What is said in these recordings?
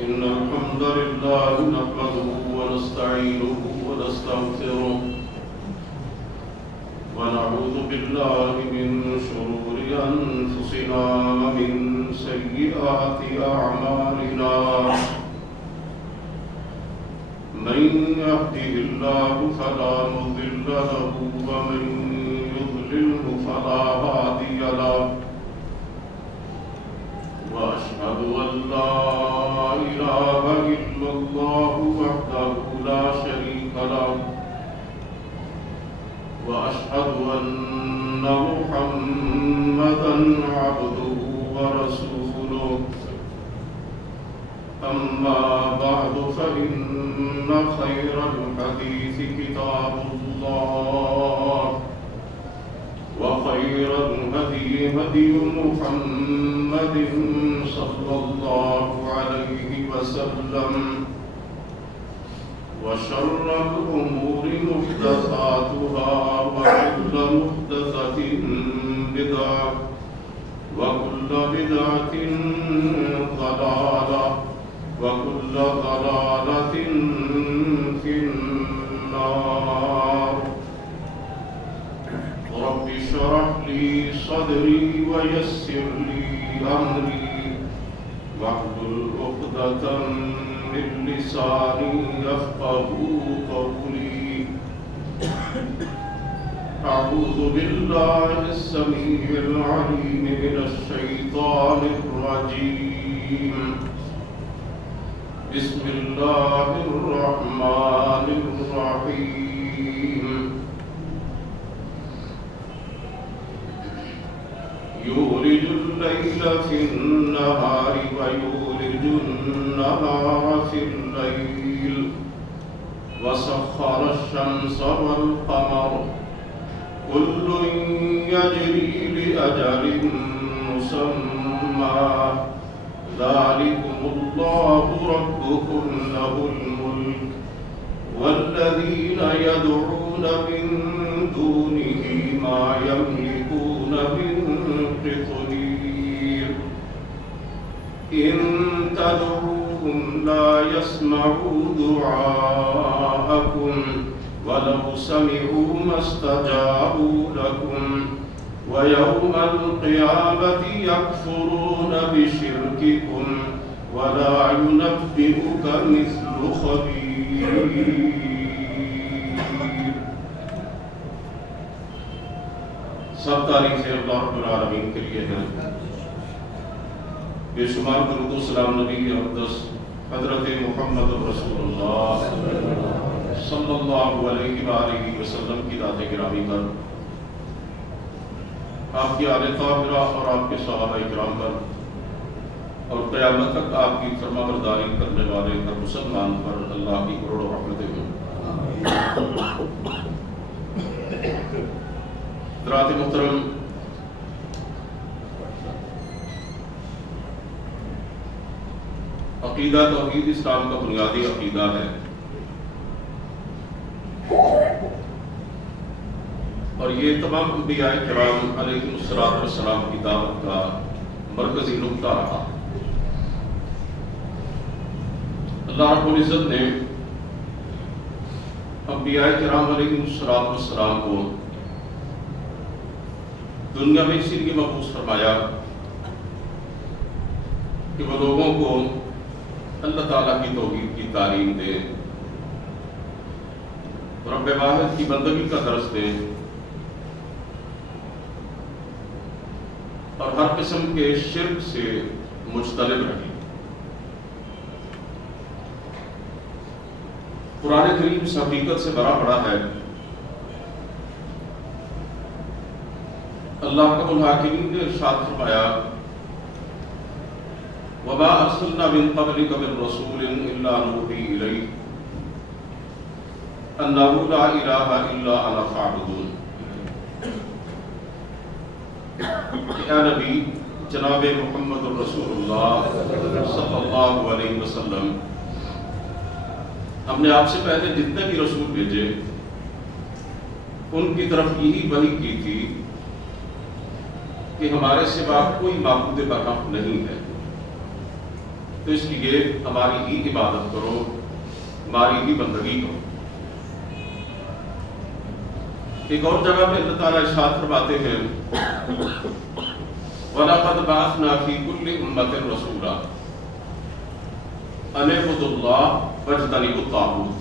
إن الحمد لله نحمده ونستعينه ونستغفره ونعوذ بالله من شرور أنفسنا ومن سيئات أعمالنا من يهده الله فلا مضل له ومن يضلله فلا هادي له وأشهد أن لا إله إلا الله وحده لا شريك له وأشهد أن محمدًا عبده ورسوله أما بعد فإن خير الحديث كتاب الله وخير الهدي هدي محمد صلى الله عليه وسلم وشر الأمور محدثاتها وكل محدثة بدعة وكل بدعة ضلالة وكل ضلالة في النار رب اشرح لي صدري ويسر لي أمري واحلل عقدة من لساني يفقهوا قولي أعوذ بالله السميع العليم من الشيطان الرجيم بسم الله الرحمن الرحيم يولج الليل في النهار ويولج النهار في الليل وسخر الشمس والقمر كل يجري لأجل مسمى ذلكم الله ربكم له الملك والذين يدعون من دونه ما يملكون من قطمير إن تدعوهم لا يسمعوا دعاءكم ولو سمعوا ما استجابوا لكم ويوم القيامة يكفرون بشرككم ولا ينبئك مثل خبير سب تعریفیں اللہ رب العالمین کے لیے ہیں بے شمار درود و سلام نبی اقدس حضرت محمد رسول اللہ صلی اللہ علیہ وآلہ وسلم کی ذات گرامی پر آپ کی آل طاہرہ اور آپ کے صحابہ اکرام پر اور قیامت تک آپ کی فرما برداری کرنے والے ہر مسلمان پر اللہ کی کروڑوں رحمتیں ہوں حضرات محترم، عقیدہ توحید اسلام کا بنیادی عقیدہ ہے اور یہ تمام انبیاء کرام علیہ السلام کی دعوت کا مرکزی نقطہ رہا۔ اللہ رب العزت نے انبیاء کرام علیہ السلام کو دنیا میں اسی لیے مبعوث فرمایا کہ وہ لوگوں کو اللہ تعالیٰ کی توحید کی تعلیم دیں، رب واحد کی بندگی کا درس دیں اور ہر قسم کے شرک سے مجتنب رہیں۔ قرآن کریم اس حقیقت سے بڑا پڑا ہے۔ اللہ کا الحاکمین نے ارشاد فرمایا وَمَا أَرْسَلْنَا مِن قَبْلِكَ مِن رَّسُولٍ إِلَّا نُوحِي إِلَيْهِ أَنَّهُ لَا إِلَٰهَ إِلَّا أَنَا فَاعْبُدُونِ۔ اے نبی جناب محمد الرسول اللہ صلی اللہ علیہ وسلم، ہم نے آپ سے پہلے جتنے بھی رسول بھیجے ان کی طرف یہی وحی کی تھی کہ ہمارے سوا کوئی معبود برحق نہیں ہے، تو اس لیے ہماری ہی عبادت کرو، ہماری ہی بندگی کرو۔ ایک اور جگہ پہ اللہ تعالیٰ ارشاد فرماتے ہیں وَلَقَدْ بَعَثْنَا فِي كُلِّ أُمَّةٍ رَسُولًا أَنِ اعْبُدُوا اللَّهَ وَاجْتَنِبُوا الطَّاغُوتَ۔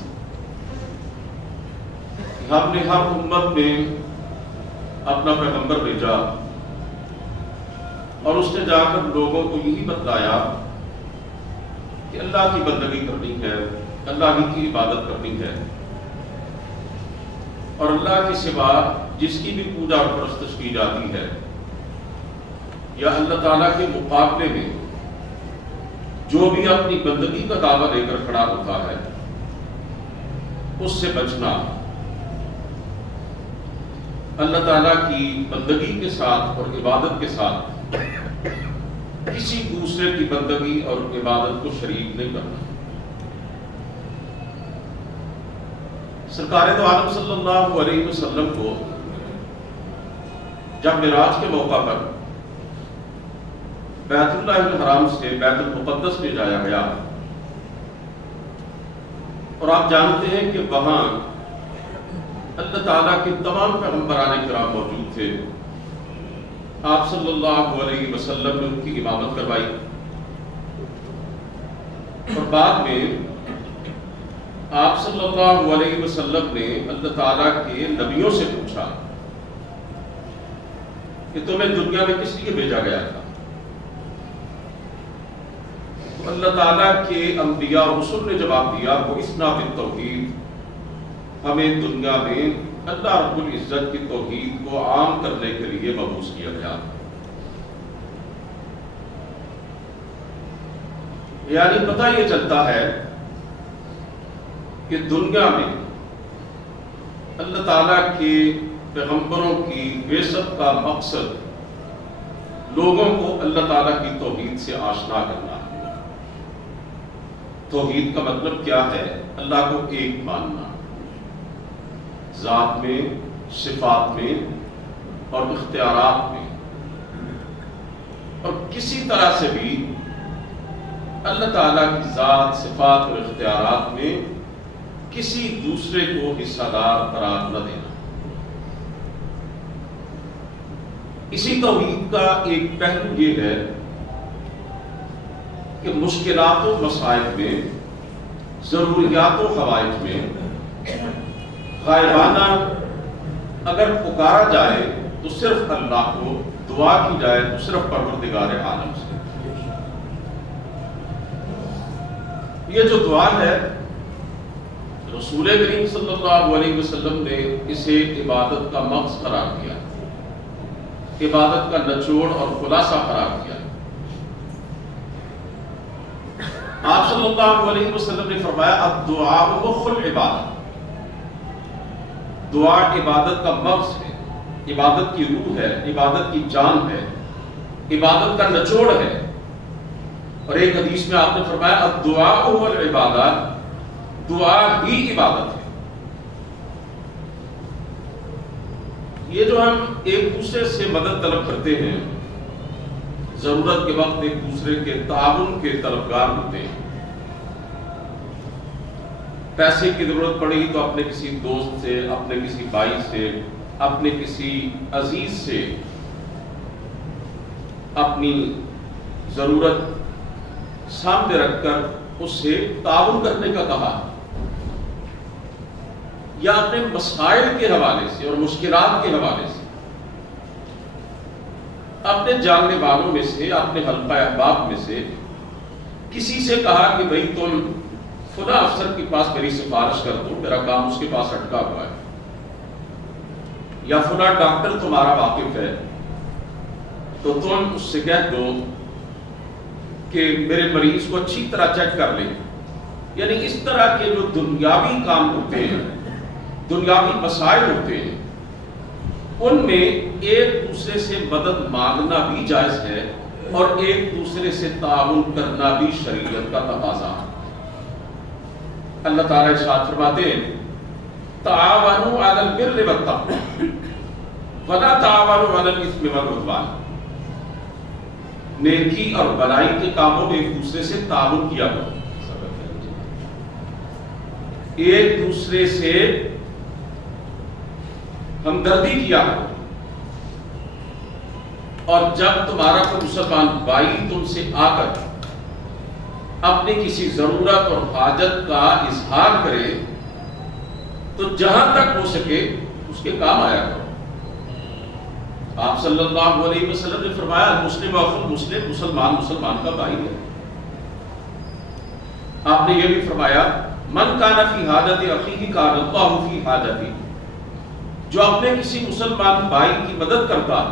ہم نے ہر امت میں اپنا پیغمبر بھیجا اور اس نے جا کر لوگوں کو یہی بتلایا کہ اللہ کی بندگی کرنی ہے، اللہ ہی کی عبادت کرنی ہے، اور اللہ کے سوا جس کی بھی پوجا اور پرستش کی جاتی ہے یا اللہ تعالیٰ کے مقابلے میں جو بھی اپنی بندگی کا دعویٰ لے کر کھڑا ہوتا ہے اس سے بچنا، اللہ تعالیٰ کی بندگی کے ساتھ اور عبادت کے ساتھ کسی دوسرے کی بندگی اور عبادت کو شریک نہیں کرنا۔ سرکار دو عالم صلی اللہ علیہ وسلم کو جب معراج کے موقع پر بیت اللہ الحرام سے بیت المقدس میں جایا گیا، اور آپ جانتے ہیں کہ وہاں اللہ تعالیٰ کے تمام پیغمبران کرام موجود تھے، آپ صلی اللہ علیہ وسلم نے ان کی امامت کروائی، اور بعد میں آپ صلی اللہ علیہ وسلم نے اللہ تعالیٰ کے نبیوں سے پوچھا کہ تمہیں دنیا میں کس لیے بھیجا گیا تھا؟ تو اللہ تعالیٰ کے انبیاء اور رسول نے جواب دیا وَإِسْنَا بِالتَّوْحِيدِ، ہمیں دنیا میں اللہ رب العزت کی توحید کو عام کرنے کے لیے مبعوث کیا گیا۔ یعنی پتہ یہ چلتا ہے کہ دنیا میں اللہ تعالیٰ کے پیغمبروں کی بعثت کا مقصد لوگوں کو اللہ تعالیٰ کی توحید سے آشنا کرنا ہے۔ توحید کا مطلب کیا ہے؟ اللہ کو ایک ماننا، ذات میں، صفات میں اور اختیارات میں، اور کسی طرح سے بھی اللہ تعالیٰ کی ذات، صفات اور اختیارات میں کسی دوسرے کو حصہ دار قرار نہ دینا۔ اسی توحید کا ایک پہلو یہ ہے کہ مشکلات و مسائل میں، ضروریات و حوائج میں غائبانہ اگر پکارا جائے تو صرف اللہ کو، دعا کی جائے تو صرف پروردگار عالم سے۔ یہ جو دعا ہے رسول کریم صلی اللہ علیہ وسلم نے اسے عبادت کا مغز قرار دیا، عبادت کا نچوڑ اور خلاصہ قرار دیا۔ آپ صلی اللہ علیہ وسلم نے فرمایا الدعاء مخ العبادت، دعا عبادت کا مغز ہے، عبادت کی روح ہے، عبادت کی جان ہے، عبادت کا نچوڑ ہے۔ اور ایک حدیث میں آپ نے فرمایا الدعاء والعبادت، دعا ہی عبادت ہے۔ یہ جو ہم ایک دوسرے سے مدد طلب کرتے ہیں، ضرورت کے وقت ایک دوسرے کے تعاون کے طلبگار ہوتے ہیں، پیسے کی ضرورت پڑی تو اپنے کسی دوست سے، اپنے کسی بھائی سے، اپنے کسی عزیز سے اپنی ضرورت سامنے رکھ کر اس سے تعاون کرنے کا کہا، یا اپنے مسائل کے حوالے سے اور مشکلات کے حوالے سے اپنے جاننے والوں میں سے، اپنے حلقہ احباب میں سے کسی سے کہا کہ بھئی تم فلاں افسر کے پاس میری سفارش کر دو، میرا کام اس کے پاس اٹکا ہوا ہے، یا فلاں ڈاکٹر تمہارا واقف ہے تو تم اس سے کہہ دو کہ میرے مریض کو اچھی طرح چیک کر لیں۔ یعنی اس طرح کے جو دنیاوی کام ہوتے ہیں، دنیاوی مسائل ہوتے ہیں، ان میں ایک دوسرے سے مدد مانگنا بھی جائز ہے اور ایک دوسرے سے تعاون کرنا بھی شریعت کا تقاضا ہے۔ اللہ تعالیٰ ارشاد فرماتے ہیں تعاونوا علی البر والتقوی ولا تعاونوا علی الاثم والعدوان، نیکی اور بلائی کے کاموں میں ایک دوسرے سے تعاون کیا کرو، ایک دوسرے سے ہمدردی کیا کرو، اور جب تمہارا کوئی مسلمان بھائی تم سے آ کر اپنی کسی ضرورت اور حاجت کا اظہار کرے تو جہاں تک ہو سکے اس کے کام آیا کرو۔ آپ صلی اللہ علیہ وسلم نے فرمایا مسلم اخو مسلم، مسلمان مسلمان کا بھائی ہے۔ آپ نے یہ بھی فرمایا من کان فی حاجت اخیہ کان اللہ فی حاجتہ، جو اپنے کسی مسلمان بھائی کی مدد کرتا،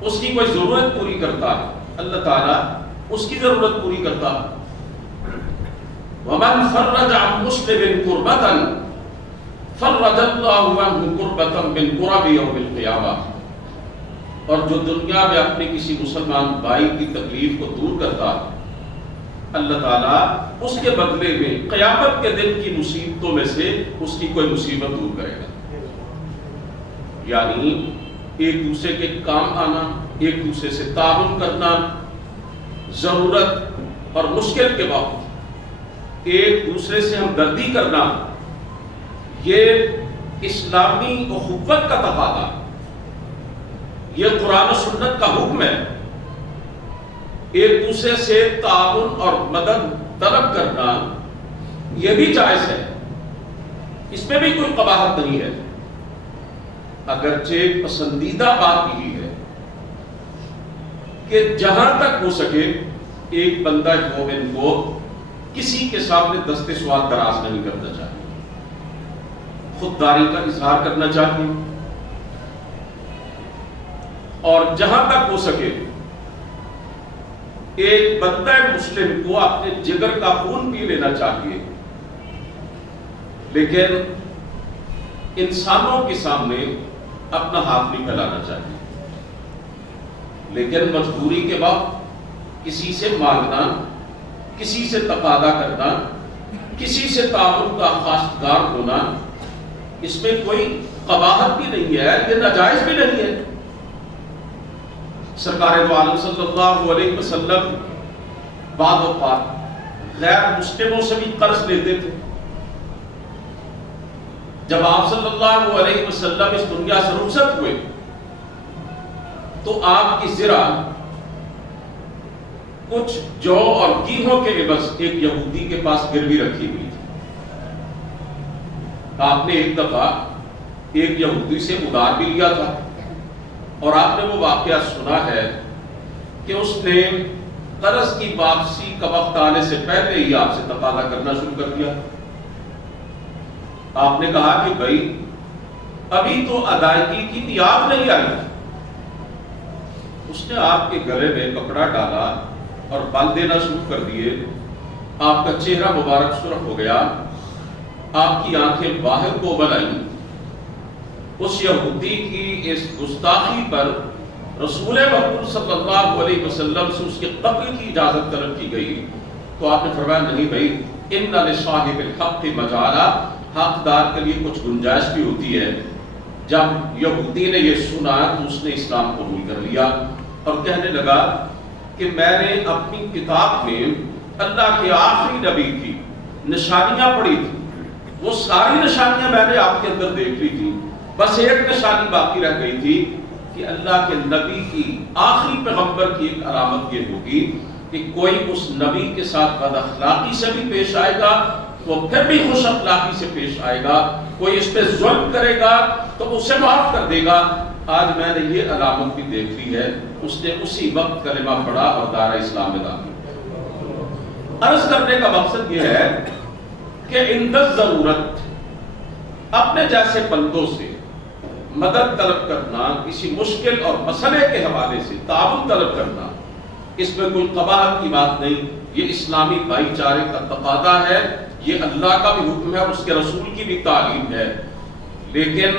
اس کی کوئی ضرورت پوری کرتا، اللہ تعالیٰ اس کی ضرورت پوری کرتا۔ ومن فرج عن مسلم کربۃ فرج اللہ عنہ کربۃ من کرب یوم القیامہ، اور جو دنیا میں اپنے کسی مسلمان بھائی کی تکلیف کو دور کرتا، اللہ تعالیٰ اس کے بدلے میں قیامت کے دن کی مصیبتوں میں سے اس کی کوئی مصیبت دور کرے گا۔ یعنی ایک دوسرے کے کام آنا، ایک دوسرے سے تعاون کرنا، ضرورت اور مشکل کے وقت ایک دوسرے سے ہمدردی کرنا، یہ اسلامی اخوت کا تقاضا، یہ قرآن و سنت کا حکم ہے۔ ایک دوسرے سے تعاون اور مدد طلب کرنا یہ بھی جائز ہے، اس میں بھی کوئی قباحت نہیں ہے، اگرچہ پسندیدہ بات یہی ہے کہ جہاں تک ہو سکے ایک بندہ مومن کو کسی کے سامنے دست سوال دراز نہیں کرنا چاہیے، خودداری کا اظہار کرنا چاہیے، اور جہاں تک ہو سکے ایک بندہ مسلم کو اپنے جگر کا خون پی لینا چاہیے، لیکن انسانوں کے سامنے اپنا ہاتھ نہیں پھیلانا چاہیے۔ لیکن مجبوری کے وقت کسی سے مانگنا، کسی سے تقاضا کرنا، کسی سے تعاون کا خواستگار ہونا، اس میں کوئی قباحت بھی نہیں ہے، یہ ناجائز بھی نہیں ہے۔ سرکار دو عالم صلی اللہ علیہ وسلم بعض اوقات غیر مسلموں سے بھی قرض لیتے تھے۔ جب آپ صلی اللہ علیہ وسلم اس دنیا سے رخصت ہوئے تو آپ کی زرہ کچھ جو اور گیہوں کے عوض ایک یہودی کے پاس گروی رکھی ہوئی تھی۔ آپ نے ایک دفعہ ایک یہودی سے ادھار بھی لیا تھا، اور آپ نے وہ واقعہ سنا ہے کہ اس نے قرض کی واپسی کا وقت آنے سے پہلے ہی آپ سے تقاضا کرنا شروع کر دیا۔ آپ نے کہا کہ بھائی ابھی تو ادائیگی کی یاد نہیں آئی۔ اس نے آپ کے گلے میں کپڑا ڈالا اور بال دینا شروع کر دیے، آپ کا چہرہ مبارک سرخ ہو گیا، آپ کی آنکھیں باہر کو ابل آئیں۔ اس یہودی کی اس گستاخی پر رسول مقبول صلی اللہ علیہ وسلم سے اس کے قتل کی اجازت طلب کی گئی، تو آپ نے فرمایا نہیں بھائی، ان لصاحب الحق مجالا، حقدار کے لیے کچھ گنجائش بھی ہوتی ہے۔ جب یہودی نے یہ سنا تو اس نے اسلام قبول کر لیا اور کہنے لگا کہ میں نے اپنی کتاب میں اللہ کے آخری نبی کی نشانیاں پڑھی تھی، وہ ساری نشانیاں میں نے آپ کے اندر دیکھ لی تھی، بس ایک نشانی باقی رہ گئی تھی کہ اللہ کے نبی کی آخری پیغمبر کی ایک علامت یہ ہوگی کہ کوئی اس نبی کے ساتھ بد اخلاقی سے بھی پیش آئے گا وہ پھر بھی خوش اخلاقی سے پیش آئے گا، کوئی اس پہ ظلم کرے گا تو اسے معاف کر دے گا۔ آج میں نے یہ علامت بھی دیکھ لی ہے۔ اس نے اسی وقت کلمہ پڑھا اور دائرہ اسلام میں داخل۔ عرض کرنے کا مقصد یہ ہے کہ اندر ضرورت اپنے جیسے بندوں سے مدد طلب کرنا، کسی مشکل اور مسئلے کے حوالے سے تعاون طلب کرنا، اس میں کوئی قباحت کی بات نہیں، یہ اسلامی بھائی چارے کا تقاضا ہے، یہ اللہ کا بھی حکم ہے اور اس کے رسول کی بھی تعلیم ہے۔ لیکن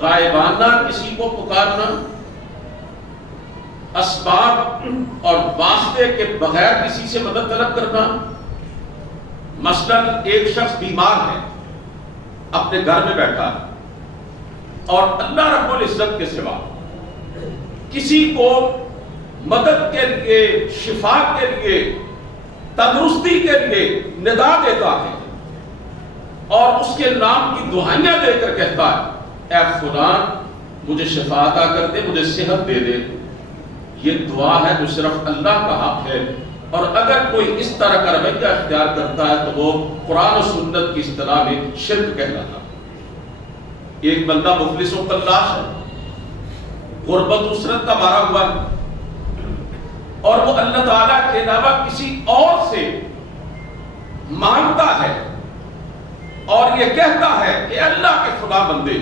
غائبانہ کسی کو پکارنا، اسباب اور واسطے کے بغیر کسی سے مدد طلب کرنا، مثلا ایک شخص بیمار ہے اپنے گھر میں بیٹھا اور اللہ رب العزت کے سوا کسی کو مدد کے لیے، شفا کے لیے، تندرستی کے لیے ندا دیتا ہے اور اس کے نام کی دعائیاں دے کر کہتا ہے اے فلان مجھے شفا عطا کر دے، مجھے صحت دے دے. یہ دعا ہے جو صرف اللہ کا حق ہے، اور اگر کوئی اس طرح کا رویہ اختیار کرتا ہے تو وہ قرآن و سنت کی اصطلاح میں شرک کہلاتا. ایک بندہ مفلس و فلاس ہے، غربت اسرت کا مارا ہوا ہے، اور وہ اللہ تعالیٰ کے علاوہ کسی اور سے مانگتا ہے اور یہ کہتا ہے کہ اللہ کے خدا بندے،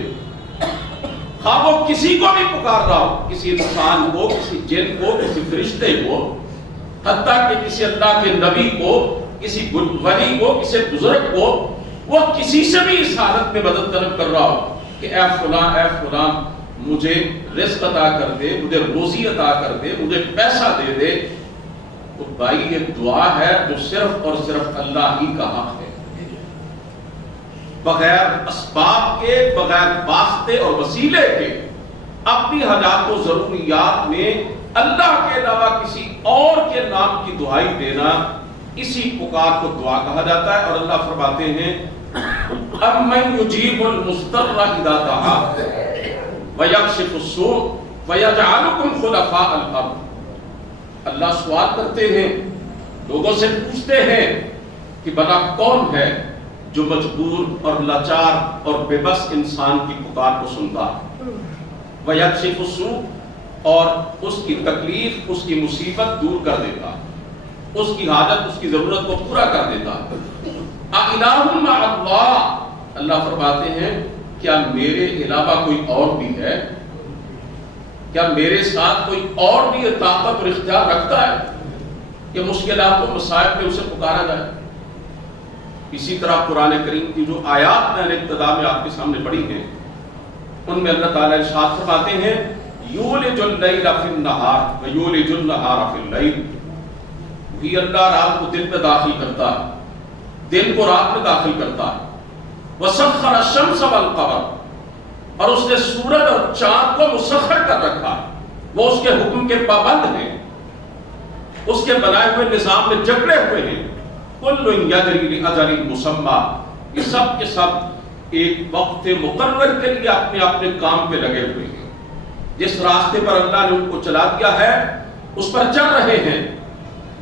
خواہ وہ کسی کو بھی پکار رہا ہو، کسی انسان کو، کسی جن کو، کسی فرشتے کو، حتیٰ کہ کسی اللہ کے نبی کو، کسی ولی کو، کسی بزرگ کو، وہ کسی سے بھی اس حالت میں مدد طلب کر رہا ہو کہ اے فلان مجھے رزق عطا کر دے، مجھے روزی عطا کر دے، مجھے پیسہ دے دے، تو بھائی یہ دعا ہے جو صرف اور صرف اللہ ہی کا حق ہے. بغیر اسباب کے، بغیر واسطے اور وسیلے کے اپنی حاجات و ضروریات میں اللہ کے علاوہ کسی اور کے نام کی دعائی دینا، اسی پکار کو دعا کہا جاتا ہے. اور اللہ فرماتے ہیں اَمَّن يُجِيبُ الْمُضْطَرَّ إِذَا دَعَاهُ وَيَكْشِفُ السُّوءَ وَيَجْعَلُكُمْ خُلَفَاءَ الْأَرْضِ. اللہ سوال کرتے ہیں، لوگوں سے پوچھتے ہیں کہ بھلا کون ہے جو مجبور اور لاچار اور بے بس انسان کی پکار کو سنتا ہے. وَيَكْشِفُ السُّوءَ، اور اس کی تکلیف، اس کی مصیبت دور کر دیتا، اس کی حاجت، اس کی ضرورت کو پورا کر دیتا. اَإِلَٰهٌ مَّعَ اللَّهِ، اللہ فرماتے ہیں کیا میرے علاوہ کوئی اور بھی ہے؟ کیا میرے ساتھ کوئی اور بھی طاقت اور اختیار رکھتا ہے کہ مشکلات و مصائب میں اسے پکارا جائے؟ اسی طرح قرآن کریم کی جو آیات میں نے ابتدا میں آپ کے سامنے پڑھی ہیں، ان میں اللہ تعالیٰ ارشاد فرماتے ہیں یولج اللیل فی النہار ویولج النہار فی اللیل. وہی اللہ رات کو دن میں داخل کرتا ہے، دن کو رات میں داخل کرتا ہے. وسخر الشمس والقمر، اور اس نے سورج اور چاند کو مسخر کر رکھا ہے، وہ اس کے حکم کے پابند ہیں، اس کے بنائے ہوئے نظام میں جکڑے ہوئے ہیں. کل یجری لاجل مسمی، یہ سب کے سب ایک وقت مقرر کے لیے اپنے اپنے کام پہ لگے ہوئے ہیں. جس راستے پر اللہ نے ان کو چلا دیا ہے اس پر چل رہے ہیں.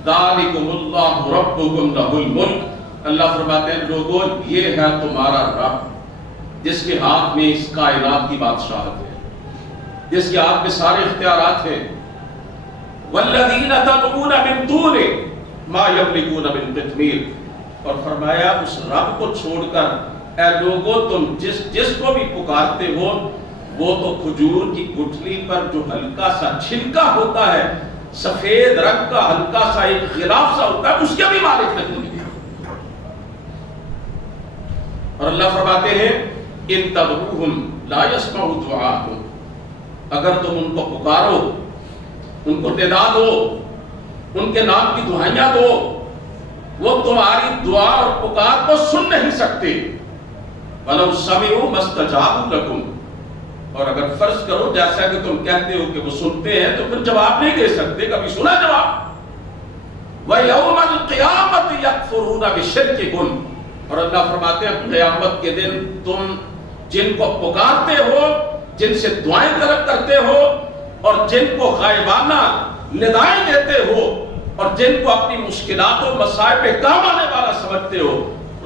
ذالکم اللہ ربکم لہ الملک، اللہ فرماتے ہیں لوگوں یہ ہے تمہارا رب جس کے ہاتھ میں اس کائنات کی بادشاہت ہے، جس کے ہاتھ میں سارے اختیارات ہیں. والذین تدعون من دونہ ما یملکون من قطمیر، اور فرمایا اس رب کو چھوڑ کر اے لوگوں تم جس کو بھی پکارتے ہو وہ تو کھجور کی گٹھلی پر جو ہلکا سا چھلکا ہوتا ہے، سفید رنگ کا ہلکا سا ایک غلاف سا ہوتا ہے، اس کے بھی مالک نہیں. اور اللہ فرماتے ہیں ان تدعوہم لا یسمعوا دعاءکم، اگر تم ان کو پکارو، ان کو ندا دو، ان کے نام کی دعائیاں دو، وہ تمہاری دعا اور پکار کو سن نہیں سکتے. وَلَوْ سَمِعُوا مَا اسْتَجَابُوا لَكُمْ، اور اگر فرض کرو جیسا کہ تم کہتے ہو کہ وہ سنتے ہیں تو پھر جواب نہیں دے سکتے، کبھی سنا جواب. وَيَوْمَ الْقِيَامَةِ يَكْفُرُونَ بِشِرْكِكُمْ، اور اللہ فرماتے ہیں قیامت کے دن تم جن کو پکارتے ہو، جن سے دعائیں طلب کرتے ہو، اور جن کو غائبانہ ندائیں دیتے ہو، اور جن کو اپنی مشکلات و مصائب پہ کام آنے والا سمجھتے ہو،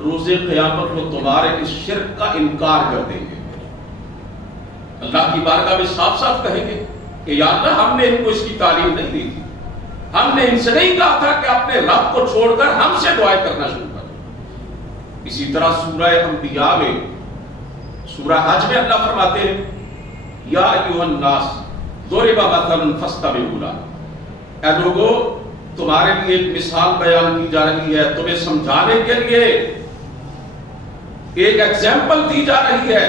روز قیامت کو تمہارے اس شرک کا انکار کر دیں گے. اللہ کی بارگاہ میں صاف صاف کہیں گے کہ یا اللہ ہم نے ان کو اس کی تعلیم نہیں دی تھی، ہم نے ان سے نہیں کہا تھا کہ اپنے رب کو چھوڑ کر ہم سے دعائیں کرنا شروع کر. اسی طرح سورہ انبیاء میں، سورہ حج میں اللہ فرماتے ہیں یا ایھا الناس ضرب مثل فاستمعوا لہ، اے لوگو تمہارے لیے ایک مثال بیان کی جا رہی ہے، تمہیں سمجھانے کے لیے ایک ایگزامپل دی جا رہی ہے،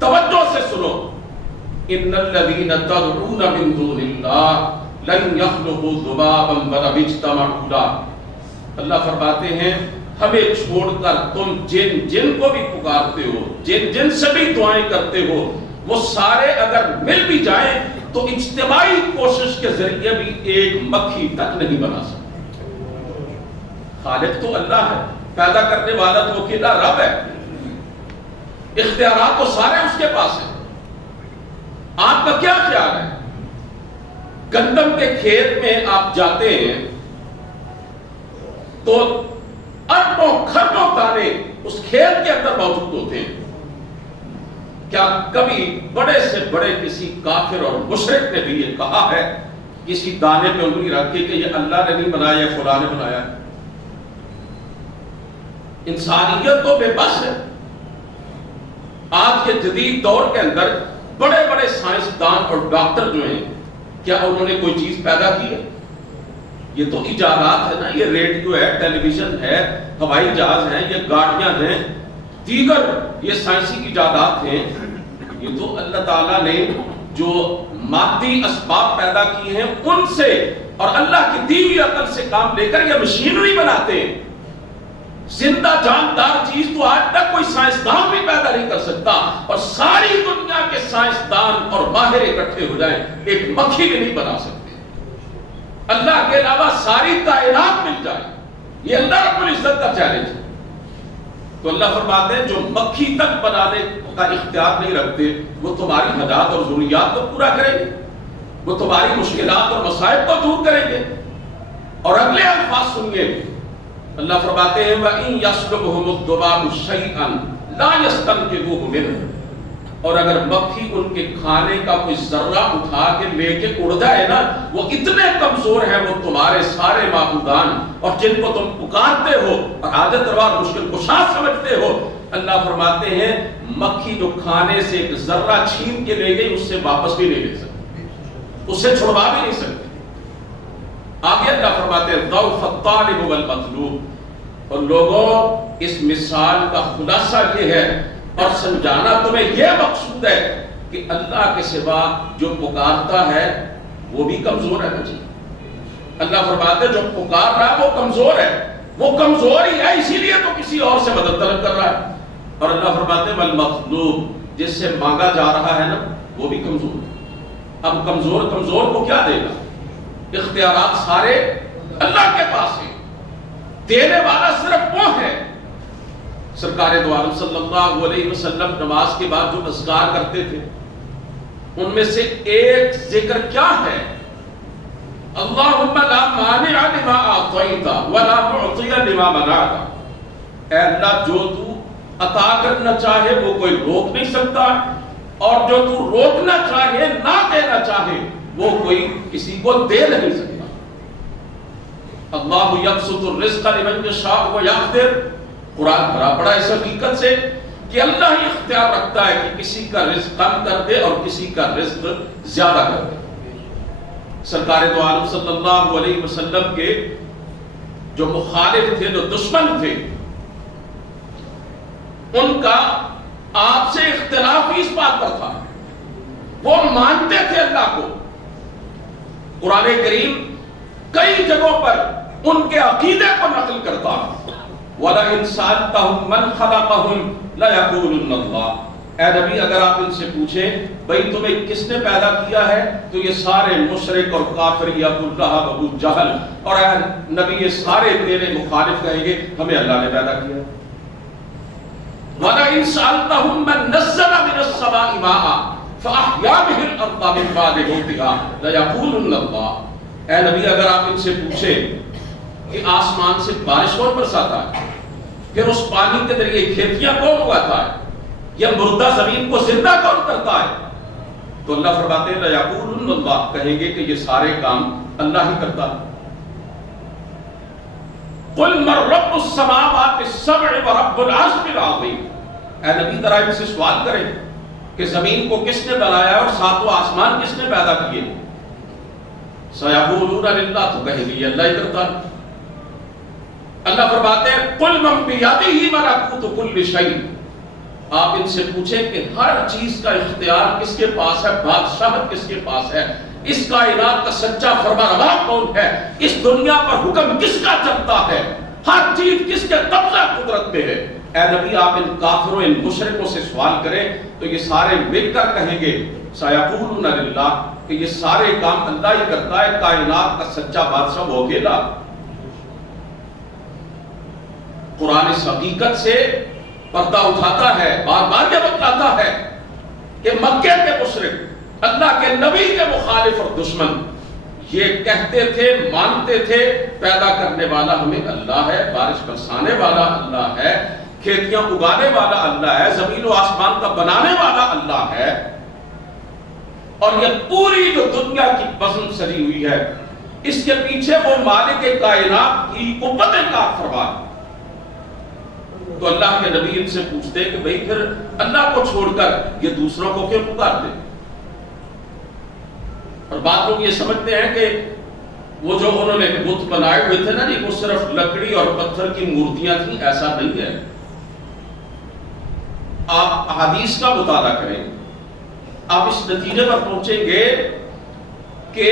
توجہ سے سنو. ان الذین تدعون من دون اللہ لن یخلقوا ذبابا ولو اجتمعوا لہ. اللہ فرماتے ہیں ہمیں چھوڑ کر تم جن کو بھی پکارتے ہو، جن سے بھی دعائیں کرتے ہو، وہ سارے اگر مل بھی جائیں تو اجتماعی کوشش کے ذریعے بھی ایک مکھی تک نہیں بنا سکتے۔ خالق تو اللہ ہے، پیدا کرنے والا تو اکیلا رب ہے، اختیارات تو سارے اس کے پاس ہیں۔ آپ کا کیا خیال ہے؟ گندم کے کھیت میں آپ جاتے ہیں تو اربوں خربوں دانے اس کھیت کے اندر موجود ہوتے ہیں۔ کیا کبھی بڑے سے بڑے کسی کافر اور مشرک نے بھی یہ کہا ہے کسی دانے پہ انگلی رکھ کے کہ یہ اللہ نے نہیں بنایا، یہ فلاں نے بنایا ہے؟ انسانیت تو بے بس ہے۔ آج کے جدید دور کے اندر بڑے بڑے سائنسدان اور ڈاکٹر جو ہیں، کیا انہوں نے کوئی چیز پیدا کی ہے؟ یہ تو ایجادات ہے نا، یہ ریڈیو ہے، ٹیلی ویژن ہے، ہوائی جہاز ہیں، یہ گاڑیاں ہیں، دیگر یہ سائنسی ایجادات ہیں۔ یہ تو اللہ تعالیٰ نے جو مادی اسباب پیدا کیے ہیں ان سے اور اللہ کی دی ہوئی عقل سے کام لے کر یہ مشینری بناتے ہیں۔ زندہ جاندار چیز تو آج تک کوئی سائنسدان بھی پیدا نہیں کر سکتا، اور ساری دنیا کے سائنسدان اور ماہر اکٹھے ہو جائیں ایک مکھی بھی نہیں بنا سکتے۔ اللہ کے علاوہ ساری کائنات مل جائے، یہ اللہ رب العزت کا چیلنج ہے۔ تو اللہ فرماتے ہیں جو مکھی تک بنانے کا اختیار نہیں رکھتے وہ تمہاری حاجات اور ضروریات کو پورا کریں گے، وہ تمہاری مشکلات اور مصائب کو دور کریں گے۔ اور اگلے الفاظ سنیے، اللہ فرماتے ہیں وَإِن يَسْلُبْهُمُ الذُّبَابُ شَيْئًا لَا يَسْتَنقِذُوهُ مِنْهُ، اور اگر مکھی ان کے کھانے کا کوئی ذرہ اٹھا کے لے کے اڑ جائے نا، وہ اتنے کمزور ہیں وہ تمہارے سارے معبودان اور جن کو تم پکارتے ہو اور حاجت روا مشکل کشا سمجھتے ہو، اللہ فرماتے ہیں مکھی جو کھانے سے ایک ذرہ چھین کے لے گئی اس سے واپس بھی نہیں لے سکتی، اس سے چھڑوا بھی نہیں سکتی۔ آگے اللہ فرماتے ہیں ضعف الطالب والمطلوب، اور لوگوں اس مثال کا خلاصہ یہ ہے اور سمجھانا تمہیں یہ مقصود ہے کہ اللہ کے سوا جو پکارتا ہے وہ بھی کمزور ہے نا جی۔ اللہ فرماتے ہیں جو پکار رہا ہے وہ کمزور ہے، وہ کمزور ہی ہے اسی لیے تو کسی اور سے مدد طلب کر رہا ہے۔ اور اللہ فرماتے ہیں والمطلوب، جس سے مانگا جا رہا ہے نا وہ بھی کمزور ہے۔ اب کمزور کو کیا دے گا؟ اختیارات سارے اللہ کے پاس ہیں، دینے والا صرف وہ ہے۔ سرکار دو عالم صلی اللہ علیہ وسلم نماز کے بعد جو اذکار کرتے تھے ان میں سے ایک ذکر کیا ہے؟ اللہم لا مانع لما اعطیت ولا معطی لما منعت، اے اللہ جو تو عطا کرنا چاہے وہ کوئی روک نہیں سکتا، اور جو تو روکنا چاہے نہ دینا چاہے وہ کوئی کسی کو دے نہیں سکتا۔ اللہ یبسط الرزق لمن یشاء ویقدر، قرآن بھرا پڑا اس حقیقت سے کہ اللہ ہی اختیار رکھتا ہے کہ کسی کا رزق کم کر دے اور کسی کا رزق زیادہ کر دے۔ سرکار دو عالم صلی اللہ علیہ وسلم کے جو مخالف تھے، جو دشمن تھے، ان کا آپ سے اختلاف اس بات پر تھا، وہ مانتے تھے اللہ کو۔ قرآن کریم کئی جگہوں پر ان کے عقیدے کو نقل کرتا ہے، وَلَئِن سَأَلْتَهُم مَّنْ خَلَقَهُمْ لَيَقُولُنَّ اللَّهُ، اے نبی اگر آپ ان سے پوچھیں بھئی تمہیں کس نے پیدا کیا ہے تو یہ سارے مشرک اور کافر ابو لہب ابو جہل اور اے نبی یہ سارے تیرے مخالف کہیں گے ہمیں اللہ نے پیدا کیا۔ وَلَئِن سَأَلْتَهُم مَّن نَّزَّلَ مِنَ السَّمَاءِ مَاءً فَأَحْيَا بِهِ الْأَرْضَ مِن بَعْدِ مَوْتِهَا لَيَقُولُنَّ اللَّهُ، اے نبی اگر آپ ان سے پوچھیں کہ آسمان سے بارش کون برساتا ہے، پھر اس پانی کے ذریعے کھیتیاں کون اگاتا ہے، یا مردہ زمین کو زندہ کون کرتا ہے، تو اللہ فرماتے ہیں لَيَقُولُنَّ اللَّهُ، کہیں گے کہ یہ سارے کام اللہ ہی کرتا ہے۔ قُلْ مَن رَّبُّ السَّمَاوَاتِ السَّبْعِ وَرَبُّ الْعَرْشِ الْعَظِيمِ، اے نبی ذرا ان سے سوال کریں کہ زمین کو کس نے بنایا اور ساتوں آسمان کس نے پیدا کیے، سَيَقُولُونَ لِلَّهِ، تو کہیں گے یہ اللہ ہی کرتا ہے۔ اللہ فرماتے ہیں قُلْ مَن بِيَدِهِ مَلَكُوتُ كُلِّ شَيْءٍ، آپ ان سے پوچھیں کہ ہر چیز کا اختیار کس کے پاس ہے، بادشاہت کس کے پاس ہے، اس کائنات کا سچا فرمانروا کون ہے، اس دنیا پر حکم کس کا چلتا ہے، ہر چیز کس کے قبضہ قدرت میں ہے۔ اے نبی آپ ان کافروں ان مشرکوں سے سوال کریں تو یہ سارے مل کر کہیں گے سَيَقُولُونَ لِلَّهِ، کہ یہ سارے کام اللہ ہی کرتا ہے، کائنات کا سچا بادشاہ وہ اکیلا۔ قرآن اس حقیقت سے پردہ اٹھاتا ہے، بار بار یہ بتلاتا ہے کہ مکے کے مشرک، اللہ کے نبی کے مخالف اور دشمن یہ کہتے تھے، مانتے تھے پیدا کرنے والا ہمیں اللہ ہے، بارش برسانے والا اللہ ہے، کھیتیاں اگانے والا اللہ ہے، زمین و آسمان کا بنانے والا اللہ ہے، اور یہ پوری جو دنیا کی بزم سجی ہوئی ہے اس کے پیچھے وہ مالک کائنات کی قوت کار فرما۔ تو اللہ کے نبی ان سے پوچھتے کہ بھئی پھر اللہ کو چھوڑ کر یہ دوسروں کو کیوں پکارتے؟ اور بعض لوگ یہ سمجھتے ہیں کہ وہ جو انہوں نے بت بنائے ہوئے تھے نا جی، وہ صرف لکڑی اور پتھر کی مورتیاں تھیں، ایسا نہیں ہے۔ آپ احادیث کا مطالعہ کریں، آپ اس نتیجے پر پہنچیں گے کہ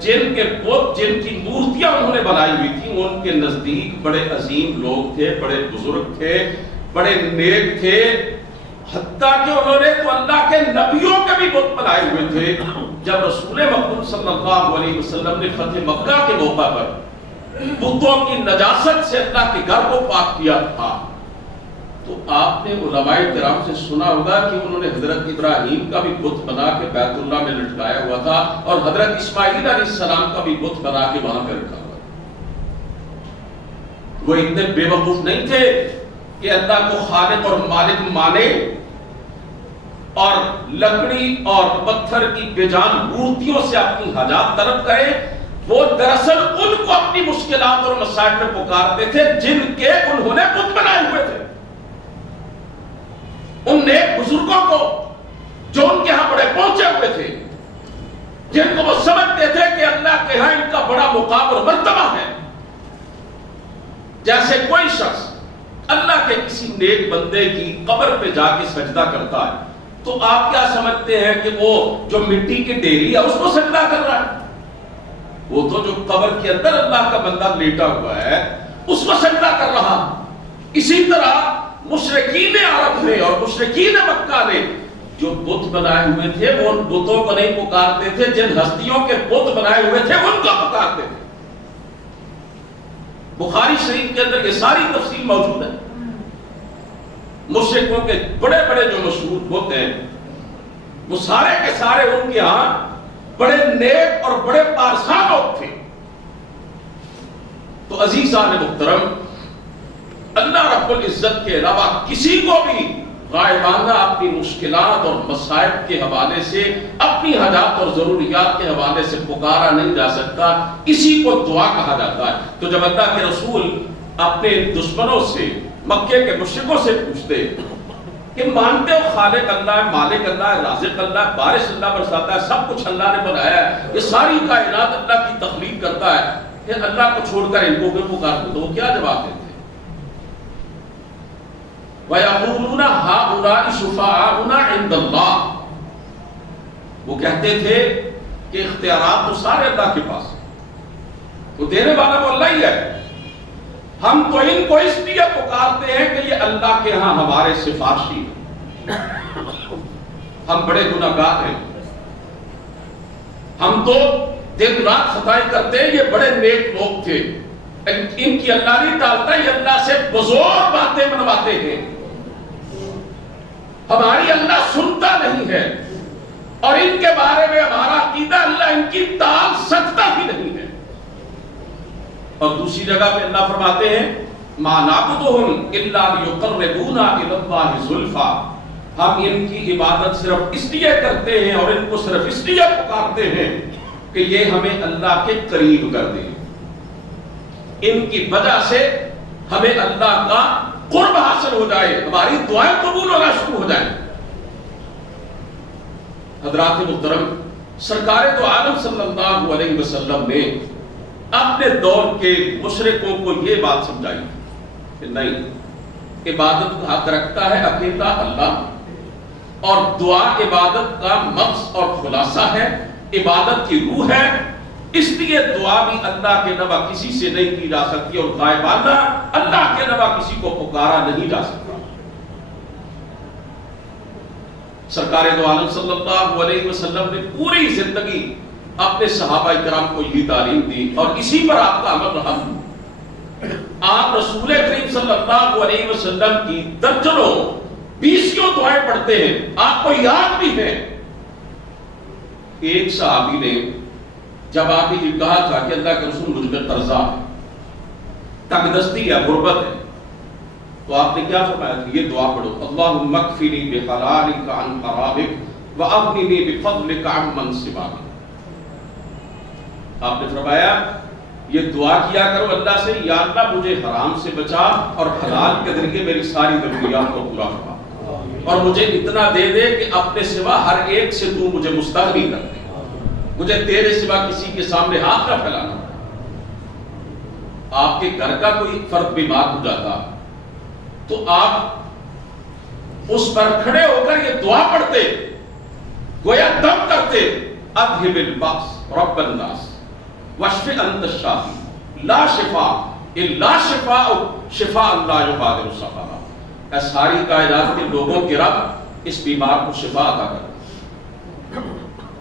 جن کے بت، جن کی مورتیاں انہوں نے بنائی ہوئی تھیں، ان کے نزدیک بڑے عظیم لوگ تھے، بڑے بزرگ تھے، بڑے نیک تھے، حتیٰ کہ انہوں نے تو اللہ کے نبیوں کے بھی بت بنائے ہوئے تھے۔ جب رسول مقبول صلی اللہ علیہ وسلم نے فتح مکہ کے موقع پر بتوں کی نجاست سے اللہ کے گھر کو پاک کیا تھا، تو آپ نے علماء کرام سے سنا ہوگا کہ انہوں نے حضرت ابراہیم کا بھی بت بنا کے بیت اللہ میں لٹکایا ہوا تھا، اور حضرت اسماعیل علیہ السلام کا بھی بت بنا کے وہاں پہ رکھا ہوا تھا۔ وہ اتنے بے وقوف نہیں تھے کہ اللہ کو خالق اور مالک مانے اور لکڑی اور پتھر کی بے-جان مورتیوں سے اپنی حاجات طلب کرے۔ وہ دراصل ان کو اپنی مشکلات اور مسائل میں پکارتے تھے جن کے انہوں نے بت بنائے ہوئے تھے، ان نیک بزرگوں کو جو ان کے ہاں بڑے پہنچے ہوئے تھے، جن کو وہ سمجھتے تھے کہ اللہ کے ہاں ان کا بڑا مقام اور مرتبہ ہے۔ جیسے کوئی شخص اللہ کے کسی نیک بندے کی قبر پہ جا کے سجدہ کرتا ہے تو آپ کیا سمجھتے ہیں کہ وہ جو مٹی کی ڈیری ہے اس کو سجدہ کر رہا ہے؟ وہ تو جو قبر کے اندر اللہ کا بندہ لیٹا ہوا ہے اس کو سجدہ کر رہا۔ اسی طرح مشرکین عرب نے اور مشرکین مکہ نے جو بت بنائے ہوئے تھے وہ ان بتوں کو نہیں پکارتے تھے، جن ہستیوں کے بت بنائے ہوئے تھے ان کو پکارتے تھے۔ بخاری شریف کے اندر یہ ساری تفصیل موجود ہے۔ مشرکوں کے بڑے بڑے جو مشہور بت ہیں وہ سارے کے سارے ان کے ہاں بڑے نیک اور بڑے پارسا لوگ تھے۔ تو عزیزان محترم، اللہ رب العزت کے علاوہ کسی کو بھی غائبانہ اپنی مشکلات اور مصائب کے حوالے سے، اپنی حاجات اور ضروریات کے حوالے سے پکارا نہیں جا سکتا، اسی کو دعا کہا جاتا ہے۔ تو جب اللہ کے رسول اپنے دشمنوں سے، مکے کے مشرکوں سے پوچھتے کہ مانتے ہو خالق اللہ ہے، مالک اللہ ہے، رازق اللہ ہے، بارش اللہ برساتا ہے، سب کچھ اللہ نے بنایا ہے، یہ ساری کائنات اللہ کی تخلیق کرتا ہے، کہ اللہ کو چھوڑ کر ان کو کیوں پکارتے؟ تو وہ کیا جواب دیتے؟ وَيَقُولُونَ هَؤُلَاءِ شُفَعَاؤُنَا عِندَ اللَّهِ، وہ کہتے تھے کہ اختیارات تو سارے اللہ کے پاس، تو دینے والا وہ اللہ ہی ہے، ہم تو ان کو اس لیے پکارتے ہیں کہ یہ اللہ کے ہاں ہمارے سفارشی ہیں، ہم بڑے گناہگار ہیں، ہم تو دن رات خطائیں کرتے ہیں، یہ بڑے نیک لوگ تھے، ان کی اللہ نہیں ٹالتا، یہ اللہ سے بزرگ باتیں منواتے ہیں، ہماری اللہ سنتا نہیں ہے، اور ان کے بارے میں ہمارا عقیدہ اللہ ان کی تال سکتا ہی نہیں ہے۔ اور دوسری جگہ پہ اللہ فرماتے ہیں مَا نَعْبُدُهُمْ إِلَّا لِيُقَرِّبُونَا إِلَى اللَّهِ زُلْفَىٰ، ہم ان کی عبادت صرف اس لیے کرتے ہیں اور ان کو صرف اس لیے پکارتے ہیں کہ یہ ہمیں اللہ کے قریب کر دیں، ان کی وجہ سے ہمیں اللہ کا قرب حاصل ہو جائے، ہماری دعائیں قبول ہونا شروع ہو جائیں۔ حضرات محترم، سرکار دو عالم صلی اللہ علیہ وسلم نے اپنے دور کے مشرکوں کو یہ بات سمجھائی کہ نہیں، عبادت کا حق رکھتا ہے اکیلا اللہ، اور دعا عبادت کا مقصد اور خلاصہ ہے، عبادت کی روح ہے، اس لیے دعا بھی اللہ کے علاوہ کسی سے نہیں کی جا سکتی، اور غائبانہ اللہ کے علاوہ کسی کو پکارا نہیں جا سکتا۔ سرکار دو عالم صلی اللہ علیہ وسلم نے پوری زندگی اپنے صحابہ کرام کو یہ تعلیم دی اور اسی پر آپ کا عمل رہا۔ آپ رسول کریم صلی اللہ علیہ وسلم کی درجنوں بیسیوں دعائیں پڑھتے ہیں، آپ کو یاد بھی ہے۔ ایک صحابی نے جب آپ یہ کہا تھا کہ اللہ کے رسول مجھ پہ قرضہ ہے، تنگ دستی ہے، غربت ہے، تو آپ نے کیا فرمایا تھا؟ یہ دعا پڑھو، اللہم اکفنی بحلالک عن حرامک واغننی بفضلک عمن سواک۔ آپ نے فرمایا یہ دعا کیا کرو اللہ سے، یا اللہ مجھے حرام سے بچا اور حلال کے ذریعے میری ساری ضروریات کو پورا فرما، اور مجھے اتنا دے دے کہ اپنے سوا ہر ایک سے تو مجھے مستغنی کر دے، مجھے تیرے سوا کسی کے سامنے ہاتھ نہ پھیلانا۔ آپ کے گھر کا کوئی فرد بیمار ہو جاتا تو آپ اس پر کھڑے ہو کر یہ دعا پڑھتے، گویا دم کرتے، اذھب الباس رب الناس واشف انت الشافی لا شفاء الا شفاءک شفاء لا یغادر سقما۔ اے ساری کائنات کے لوگوں کے رب، اس بیمار کو شفا عطا کر،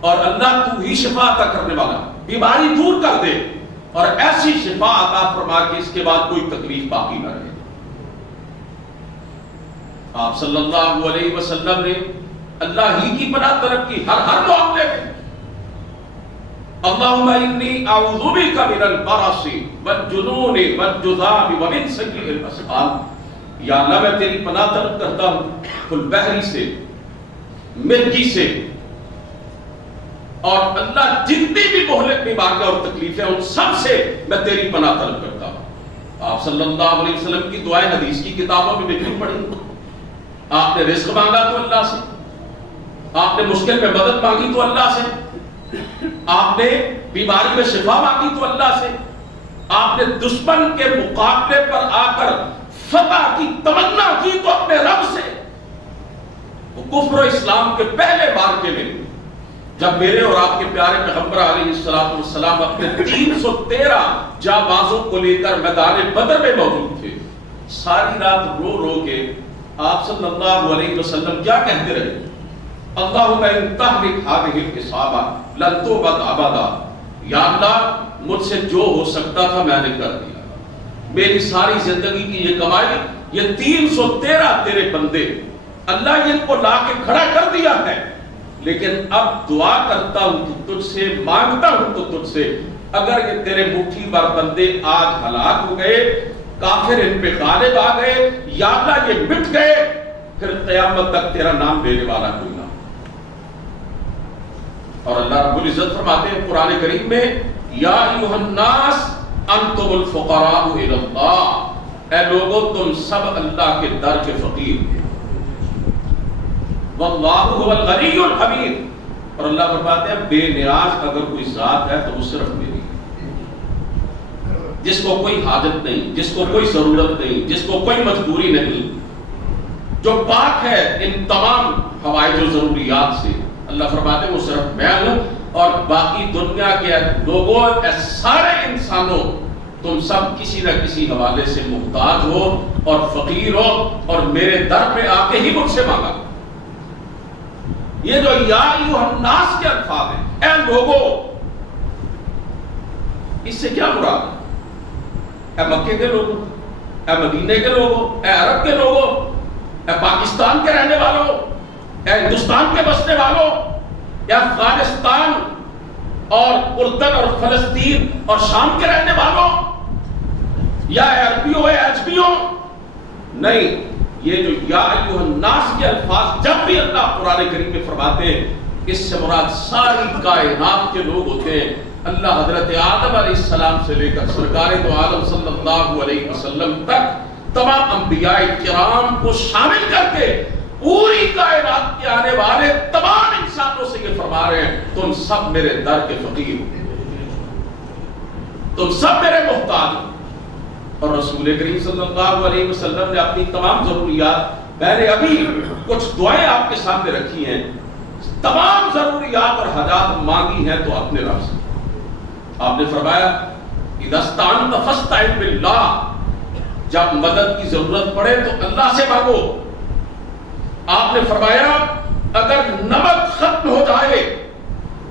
اور اللہ تو ہی شفا عطا کرنے والا، بیماری دور کر دے اور ایسی شفا عطا فرما کہ اس کے بعد کوئی تکلیف باقی نہ رہے۔ آپ صلی اللہ علیہ وسلم نے اللہ ہی کی پناہ طلب کی ہر معاملے میں۔ اللہم انی اعوذ بک من البرص والجنون والجذام ومن سیء الاسقام۔ یا اللہ میں تیری پناہ طلب کرتا ہوں البحری سے، مرگی سے، اور اللہ جتنی بھی مہلک بیماریاں اور تکلیفیں ان سب سے میں تیری پناہ طلب کرتا ہوں۔ آپ صلی اللہ علیہ وسلم کی دعائیں حدیث کی کتابوں میں لکھی پڑھی۔ آپ نے رزق مانگا تو اللہ سے، آپ نے مشکل میں مدد مانگی تو اللہ سے، آپ نے بیماری میں شفا مانگی تو اللہ سے، آپ نے دشمن کے مقابلے پر آ کر فتح کی تمنا کی تو اپنے رب سے۔ وہ کفر و اسلام کے پہلے مارکے میں جب میرے اور آپ کے پیارے پیغمبر علیہ السلام اپنے 313 جانبازوں کو لے کر میدان بدر میں موجود تھے، ساری رات رو رو کے آپ صلی اللہ علیہ وسلم کیا کہتے رہے؟ اللہم ان تہلک ہذہ العصابہ لن تعبد ابدا۔ یا اللہ مجھ سے جو ہو سکتا تھا میں نے کر دیا، میری ساری زندگی کی یہ کمائی، یہ 313 تیرے بندے، اللہ ان کو لا کے کھڑا کر دیا ہے، لیکن اب دعا کرتا ہوں تو تجھ سے، مانگتا ہوں تو تجھ سے، اگر یہ تیرے مٹھی بھر بندے آج ہلاک ہو گئے، کافر ان پہ غالب آ گئے، یا اللہ یہ مٹ گئے، پھر قیامت تک تیرا نام لینے والا کوئی نہ۔ اور اللہ رب العزت فرماتے ہیں قرآن کریم میں، یا ایھا الناس انتم الفقراء الی اللہ، اے لوگو تم سب اللہ کے در کے فقیر ہیں، واللہ هو الغنی الحمید، اور اللہ فرماتے ہیں بے نیاز اگر کوئی ذات ہے تو وہ صرف میری ہے، جس کو کوئی حاجت نہیں، جس کو کوئی ضرورت نہیں، جس کو کوئی مجبوری نہیں، جو پاک ہے ان تمام حوائج و ضروریات سے۔ اللہ فرماتے ہیں وہ صرف میں ہوں، اور باقی دنیا کے لوگوں، سارے انسانوں، تم سب کسی نہ کسی حوالے سے محتاج ہو اور فقیر ہو، اور میرے در پہ آ کے ہی مجھ سے مانگا۔ یہ جو یا ایھا الناس کے الفاظ ہیں، اے لوگو، اس سے کیا مراد ہے؟ اے مکے کے لوگوں، اے مدینے کے لوگوں، اے عرب کے لوگوں، اے پاکستان کے رہنے والوں، اے ہندوستان کے بسنے والوں، یا افغانستان اور اردن اور فلسطین اور شام کے رہنے والوں، یا عربیوں اے اجمیوں، نہیں، یہ جو یا ایھا الناس کے الفاظ جب بھی اللہ قرآن کریم میں فرماتے ہیں، اس سے مراد ساری کائنات کے لوگ ہوتے ہیں۔ اللہ حضرت آدم علیہ السلام سے لے کر سرکار دو عالم صلی اللہ علیہ وسلم تک تمام انبیاء کرام کو شامل کر کے پوری کائنات کے آنے والے تمام انسانوں سے یہ فرما رہے ہیں، تم سب میرے در کے فقیر ہو، تم سب میرے محتاج ہو۔ اور رسول کریم صلی اللہ علیہ وسلم نے اپنی تمام ضروریات، میں نے ابھی کچھ دعائیں آپ کے سامنے رکھی ہیں، تمام ضروریات اور حاجات مانگی ہیں تو اپنے رب سے۔ آپ نے فرمایا اذا استعنت فاستعن باللہ، جب مدد کی ضرورت پڑے تو اللہ سے مانگو۔ آپ نے فرمایا اگر نمک ختم ہو جائے،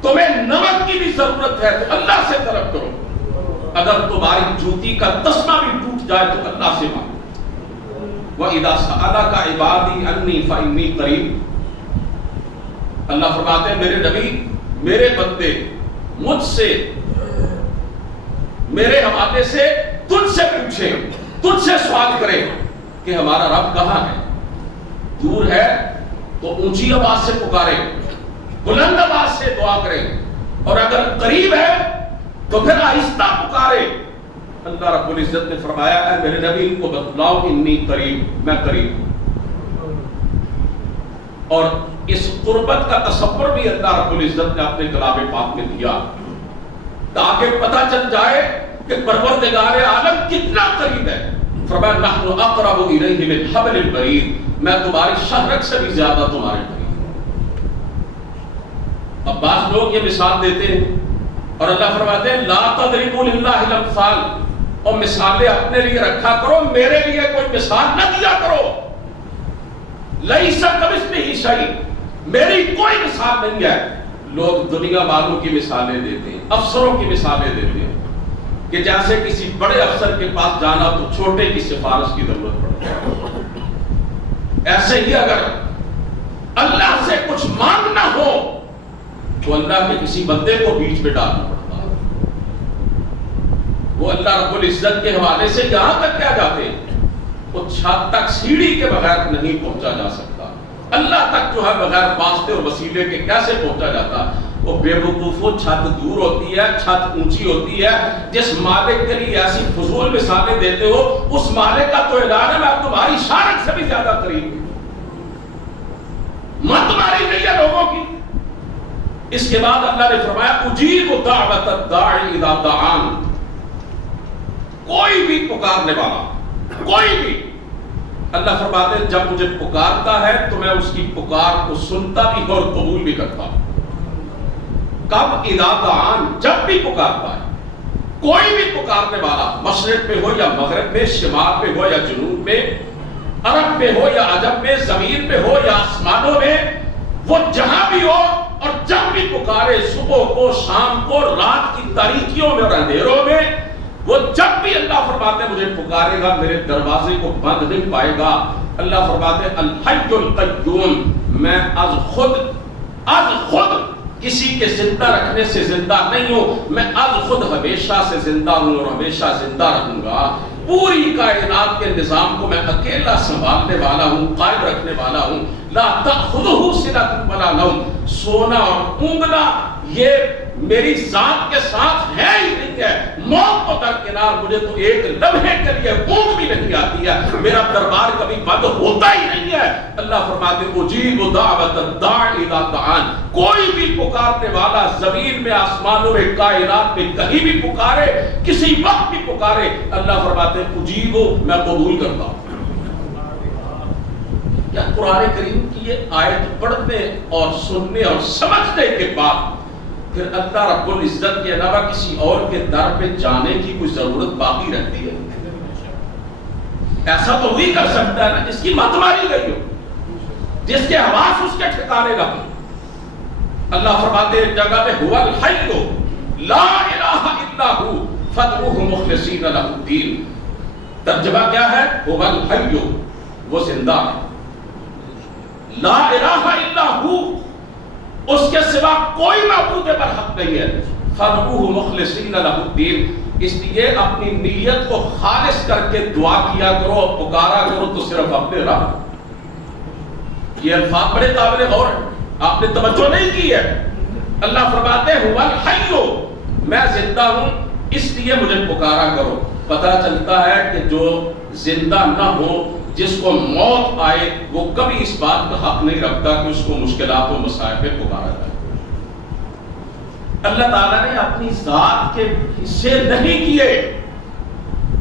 تمہیں نمک کی بھی ضرورت ہے تو اللہ سے طلب کرو، اگر تمہاری جوتی کا تسمہ بھی ٹوٹ جائے تو اللہ سے مانگو۔ وَإِذَا سَأَلَكَ عِبَادِي عَنِّي فَإِنِّي قَرِيبٌ، اللہ فرماتے ہیں میرے نبی، میرے بندے مجھ سے، میرے حوالے سے تجھ سے پوچھیں، تجھ سے سوال کریں کہ ہمارا رب کہاں ہے، دور ہے تو اونچی آواز سے پکاریں، بلند آواز سے دعا کریں، اور اگر قریب ہے تو پھر آہستہ پکاریں۔ اللہ رب العزت نے فرمایا اے میرے نبی ان کو بتلاؤ انی قریب، میں قریب ہوں۔ اور اس قربت کا تصور بھی اللہ رب العزت نے اپنے کلام پاک میں دیا تاکہ پتہ چل جائے کہ پروردگار عالم کتنا قریب ہے۔ فرمایا نحن اقرب الیہ من حبل الورید، میں تمہاری شہرک سے بھی زیادہ تمہارے قریب ہوں۔ اب بعض لوگ یہ مثال دیتے ہیں اور اللہ فرماتے ہیں لا تضربوا للہ الامثال، اور مثالیں اپنے لیے رکھا کرو، میرے لیے کوئی مثال نہ دیا کرو۔ لیس کمثلہ شیء، میری کوئی مثال نہیں ہے۔ لوگ دنیا والوں کی مثالیں دیتے ہیں، افسروں کی مثالیں دیتے ہیں کہ جیسے کسی بڑے افسر کے پاس جانا تو چھوٹے کی سفارش کی ضرورت پڑتی ہے۔ ایسے ہی اگر اللہ سے کچھ مانگنا ہو تو اللہ کے کسی بندے کو بیچ میں ڈالنا پڑتا ہے۔ وہ اللہ رب العزت کے حوالے سے یہاں تک کیا جاتے ہیں، وہ چھت تک سیڑھی کے بغیر نہیں پہنچا جا سکتا۔ اللہ تک جو ہے بغیر واسطے اور وسیلے کے کیسے پہنچا جاتا؟ وہ بے وقوفوں، چھت دور ہوتی ہے، چھت اونچی ہوتی ہے۔ جس مالک کے لیے ایسی فضول مثالیں دیتے ہو، اس مالک کا تو اعلان ہے میں تمہاری شارک سے بھی زیادہ قریب ہوں، مت تمہاری نہیں ہے لوگوں کی۔ اس کے بعد اللہ نے فرمایا اجیب دعوت الداعی اذا دعان، کوئی بھی پکارنے والا، کوئی بھی، اللہ فرماتے ہیں جب مجھے پکارتا ہے تو میں اس کی پکار کو سنتا بھی اور قبول بھی کرتا ہوں۔ کب؟ اذا دعان، جب بھی پکارتا ہے۔ کوئی بھی پکارنے والا، مشرق میں ہو یا مغرب میں، شمال میں ہو یا جنوب میں، عرب میں ہو یا عجم میں، زمین میں ہو یا آسمانوں میں، وہ جہاں بھی ہو اور جب بھی پکارے، صبح کو، شام کو، رات کی تاریکیوں میں اور اندھیروں میں، وہ جب بھی اللہ فرماتے ہیں مجھے پکارے گا، میرے دروازے کو بند نہیں پائے گا۔ اللہ فرماتے ہیں الحی القیوم، میں از خود کسی کے زندہ رکھنے سے زندہ نہیں ہوں، میں از خود ہمیشہ سے زندہ ہوں اور ہمیشہ زندہ رہوں گا۔ پوری کائنات کے نظام کو میں اکیلا سنبھالنے والا ہوں، قائم رکھنے والا ہوں۔ لا تأخذہ سنۃ ولا نوم، سونا اور اونگنا یہ میری ذات کے ساتھ ہے ہی نہیں ہے۔ موت کو درکنار، مجھے تو ایک لمحے کے لیے اونگ بھی نہیں آتی ہے، میرا دربار کبھی بند ہوتا ہی نہیں ہے۔ اللہ فرماتے اجیب دعوت الداعی اذا دعان، کوئی بھی پکارنے والا زمین میں، آسمانوں میں، کائنات میں کہیں بھی پکارے، کسی وقت بھی پکارے، اللہ فرماتے اجیب، میں قبول کرتا ہوں۔ کیا قرآن کریم کی یہ آیت پڑھنے اور سننے اور سمجھنے کے بعد پھر اللہ رب العزت کے علاوہ کسی اور کے در پہ جانے کی کوئی ضرورت باقی رہتی ہے؟ ایسا تو وہی کر سکتا ہے نا جس کی مت ماری گئی ہو، جس کے حواس اس کے ٹھکانے نہ ہو۔ اللہ فرماتے ہیں جگہ پہ هو الحی لا الہ الا ہو فادعوہ مخلصین لہ الدین، ترجمہ کیا ہے؟ هو الحی، وہ زندہ ہے، لا الہ الا ہو، اس کے سوا کوئی معبود برحق نہیں ہے، فادعوہ مخلصین لہ الدین، اس لیے اپنی نیت کو خالص کر کے دعا کیا کرو، پکارا کرو تو صرف اپنے رب۔ یہ الفاظ بڑے قابل غور ہیں، آپ نے توجہ نہیں کی ہے۔ اللہ فرماتے ہیں هو الحی، میں زندہ ہوں اس لیے مجھے پکارا کرو۔ پتہ چلتا ہے کہ جو زندہ نہ ہو، جس کو موت آئے، وہ کبھی اس بات کا حق نہیں رکھتا کہ اس کو مشکلات و مسائل پہ پکارا جائے۔ اللہ تعالیٰ نے اپنی ذات کے حصے نہیں کیے،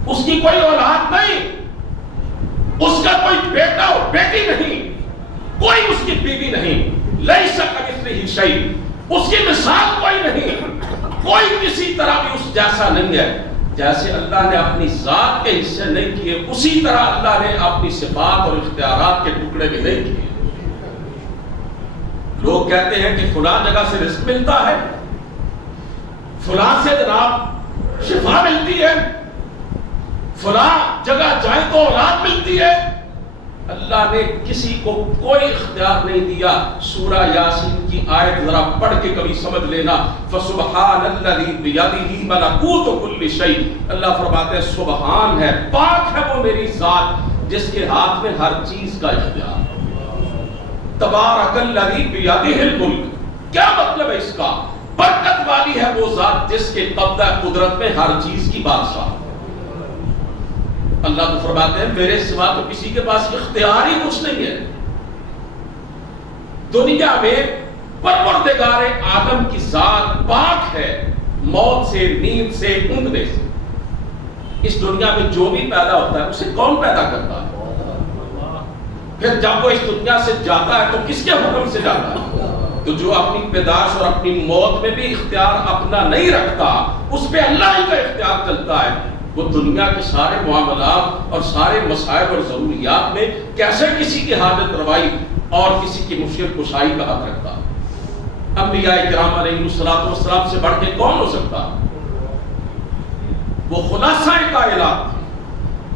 اس کی کوئی اولاد نہیں، اس کا کوئی بیٹا اور بیٹی نہیں، کوئی اس کی بیوی نہیں، لیس کمثلہ شیء، اس کی مثال کوئی نہیں، کوئی کسی طرح بھی اس جیسا نہیں ہے۔ جیسے اللہ نے اپنی ذات کے حصے نہیں کیے، اسی طرح اللہ نے اپنی صفات اور اختیارات کے ٹکڑے بھی نہیں کیے۔ لوگ کہتے ہیں کہ فلاں جگہ سے رزق ملتا ہے، فلاں سے جناب شفا ملتی ہے، فلاں جگہ جائیں تو اولاد ملتی ہے۔ اللہ نے کسی کو کوئی اختیار نہیں دیا۔ سورہ یاسین کی آیت ذرا پڑھ کے کبھی سمجھ لینا، فسبحان الذی بیدہ ملکوت کل شیء، اللہ فرماتے ہیں سبحان ہے، پاک ہے وہ میری ذات جس کے ہاتھ میں ہر چیز کا اختیار۔ تبارک الذی بیدہ الملک، کیا مطلب ہے اس کا؟ برکت والی ہے وہ ذات جس کے قبضہ قدرت میں ہر چیز کی بادشاہ۔ اللہ تو فرماتے ہیں میرے سوا تو کسی کے پاس اختیار ہی کچھ نہیں ہے۔ دنیا میں پروردگار عالم کی ذات پاک ہے، موت سے، نیند سے، اونگنے سے۔ اس دنیا میں جو بھی پیدا ہوتا ہے اسے کون پیدا کرتا ہے؟ پھر جب وہ اس دنیا سے جاتا ہے تو کس کے حکم سے جاتا ہے؟ تو جو اپنی پیدائش اور اپنی موت میں بھی اختیار اپنا نہیں رکھتا، اس پہ اللہ ہی کا اختیار چلتا ہے، وہ دنیا کے سارے معاملات اور سارے مسائل اور ضروریات میں کیسے کسی کی حاجت روائی اور کسی کی مشکل کشائی کا حق رکھتا؟ انبیاء کرام علیہ السلام سے بڑھ کے کون ہو سکتا؟ وہ خلاصہ کائنات تھے،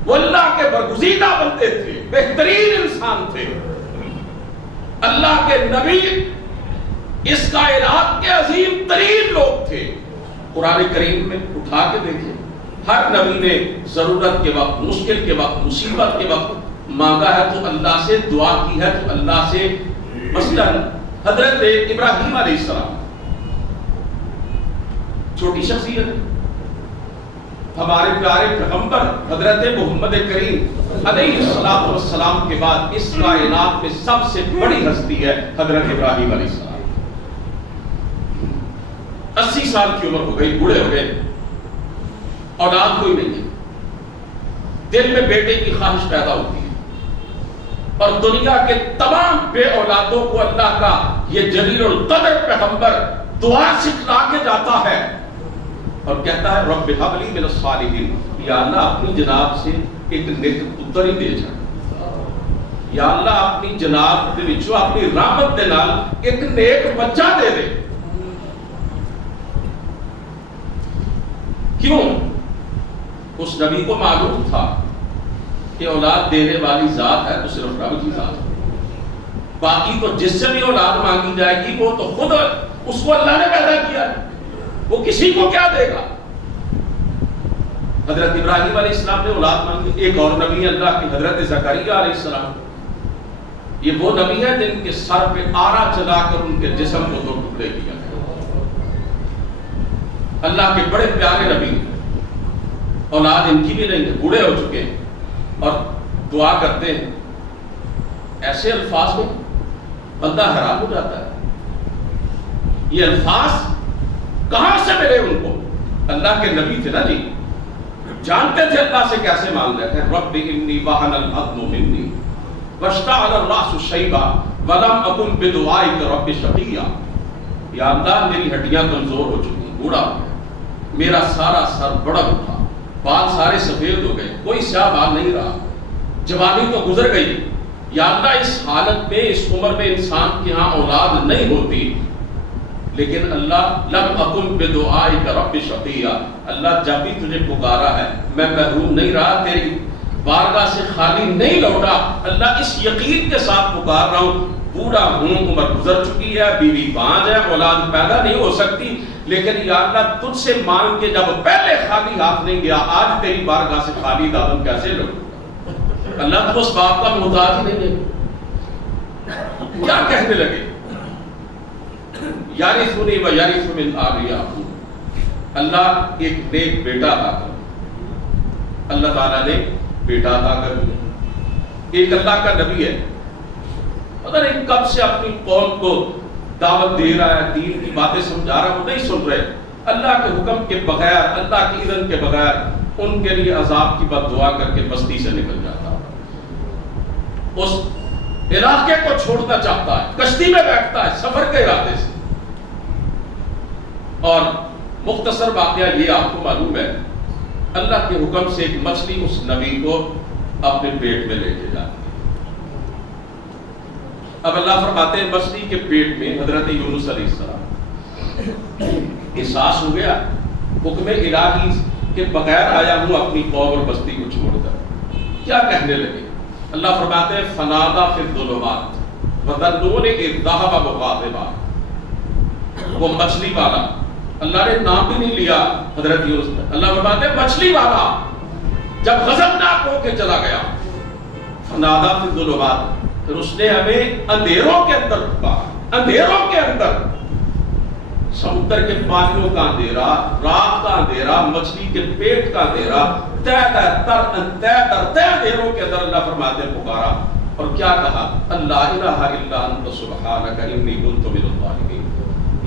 وہ اللہ کے برگزیدہ بندے تھے، بہترین انسان تھے، اللہ کے نبی، اس کائنات کے عظیم ترین لوگ تھے۔ قرآن کریم میں اٹھا کے دیکھیں، ہر نبی نے ضرورت کے وقت، مشکل کے وقت، مصیبت کے وقت مانگا ہے تو اللہ سے دعا کی ہے تو اللہ سے۔ مثلا حضرت ابراہیم علیہ السلام چھوٹی شخصیت، ہمارے پیارے پیغمبر حضرت محمد کریم علیہ السلام کے بعد اس کائنات میں سب سے بڑی ہستی ہے حضرت ابراہیم علیہ السلام۔ 80 سال کی عمر ہو گئی، بوڑھے ہو گئے، اولاد کوئی نہیں ہے، دل میں بیٹے کی خواہش پیدا ہوتی ہے، اور دنیا کے تمام بے اولادوں کو اللہ کا یہ جلیل القدر پیغمبر دعا سکھلا کے جاتا ہے اور کہتا ہے رب ہب لی من الصالحین، یا اللہ اپنی جناب سے ایک نیک پتر ہی دے جا، یا اللہ اپنی جناب دے وچوں اپنی رحمت دے نال ایک نیک بچہ دے دے۔ کیوں؟ اس نبی کو معلوم تھا کہ اولاد دینے والی ذات ہے تو صرف رب کی ذات ہے، باقی تو جس سے بھی اولاد مانگی جائے گی وہ تو خود اس کو اللہ نے پیدا کیا ہے، وہ کسی کو کیا دے گا؟ حضرت ابراہیم علیہ السلام نے اولاد مانگی۔ ایک اور نبی اللہ کی حضرت زکریا علیہ السلام، یہ وہ نبی ہے جن کے سر پہ آرا چلا کر ان کے جسم کو دو ٹکڑے کیا گیا۔ اللہ کے بڑے پیارے نبی، اولاد ان کی بھی نہیں ہے، بوڑھے ہو چکے ہیں اور دعا کرتے ہیں، ایسے الفاظ میں بندہ حیران ہو جاتا ہے۔ یہ الفاظ کہاں سے ملے ان کو؟ اللہ کے نبی تھے نا جی، جانتے تھے اللہ سے کیسے مانگ رہے ہیں۔ رب انی وہن العظم منی واشتعل الراس شیبا ولم اکن بدعائک رب شقیا، یا اللہ میری ہڈیاں کمزور ہو چکی، بوڑھا ہو گیا، میرا سارا سر بڑا اٹھا، بال سارے سفید ہو گئے، کوئی سیاہ بال نہیں رہا، جوانی تو گزر گئی، یا اللہ اس حالت میں، اس عمر میں انسان کے ہاں اولاد نہیں ہوتی، لیکن اللہ لم اکن بدعائک رب شقیا، اللہ جب بھی تجھے پکارا ہے میں محروم نہیں رہا، تیری بارگاہ سے خالی نہیں لوٹا، اللہ اس یقین کے ساتھ پکار رہا ہوں، بوڑھا ہوں، عمر گزر چکی ہے، بیوی بانج ہے، اولاد پیدا نہیں ہو سکتی، لیکن یا اللہ تجھ سے مانگ کے جب پہلے خالی ہاتھ نہیں گیا، آج تیری بارگاہ سے خالی دامن کیسے لوٹوں؟ اللہ تو اس بات کا محتاج ہی نہیں ہے۔ کیا کہنے لگے؟ یارثنی و یرث من آل یعقوب، اللہ ایک نیک بیٹا عطا کر، اللہ تعالیٰ نے بیٹا عطا کر دیا۔ ایک اللہ کا نبی ہے، پتہ نہیں کب سے اپنی قوم کو دعوت دے رہا ہے، دین کی باتیں سمجھا رہا ہے، وہ نہیں سن رہے، اللہ کے حکم کے بغیر، اللہ کی اذن کے بغیر ان کے لیے عذاب کی بد دعا کر کے بستی سے نکل جاتا، اس علاقے کو چھوڑنا چاہتا ہے، کشتی میں بیٹھتا ہے سفر کے ارادے سے۔ اور مختصر واقعہ یہ آپ کو معلوم ہے، اللہ کے حکم سے ایک مچھلی اس نبی کو اپنے پیٹ میں لے کے جاتی ہے، اب اللہ فرماتے ہیں مچھلی کے پیٹ میں حضرت یونس علیہ السلام احساس ہو گیا حکم الہی کے بغیر آیا ہوں اپنی قوم اور بستی کو چھوڑ کر، کیا کہنے لگے؟ اللہ فرماتے ہیں فنادا فی الظلمات وظنون اذ ذهب مغاضبا، وہ مچھلی والا، اللہ نے نام بھی نہیں لیا حضرت یونس، اللہ فرماتے ہیں مچھلی والا جب غضبناک ہو کے چلا گیا، فنادا فی الظلمات، پھر اس نے ہمیں اندھیروں کے اندر پکارا، اندھیروں کے اندر، سمندر کے پانیوں کا اندھیرا، رات کا اندھیرا، مچھلی کے پیٹ کا اندھیرا، تہ اندھیروں کے اندر اللہ فرماتے ہیں پکارا، اور کیا کہا؟ اللہ الہ الا انت سبحانک انی کنت من الظالمین،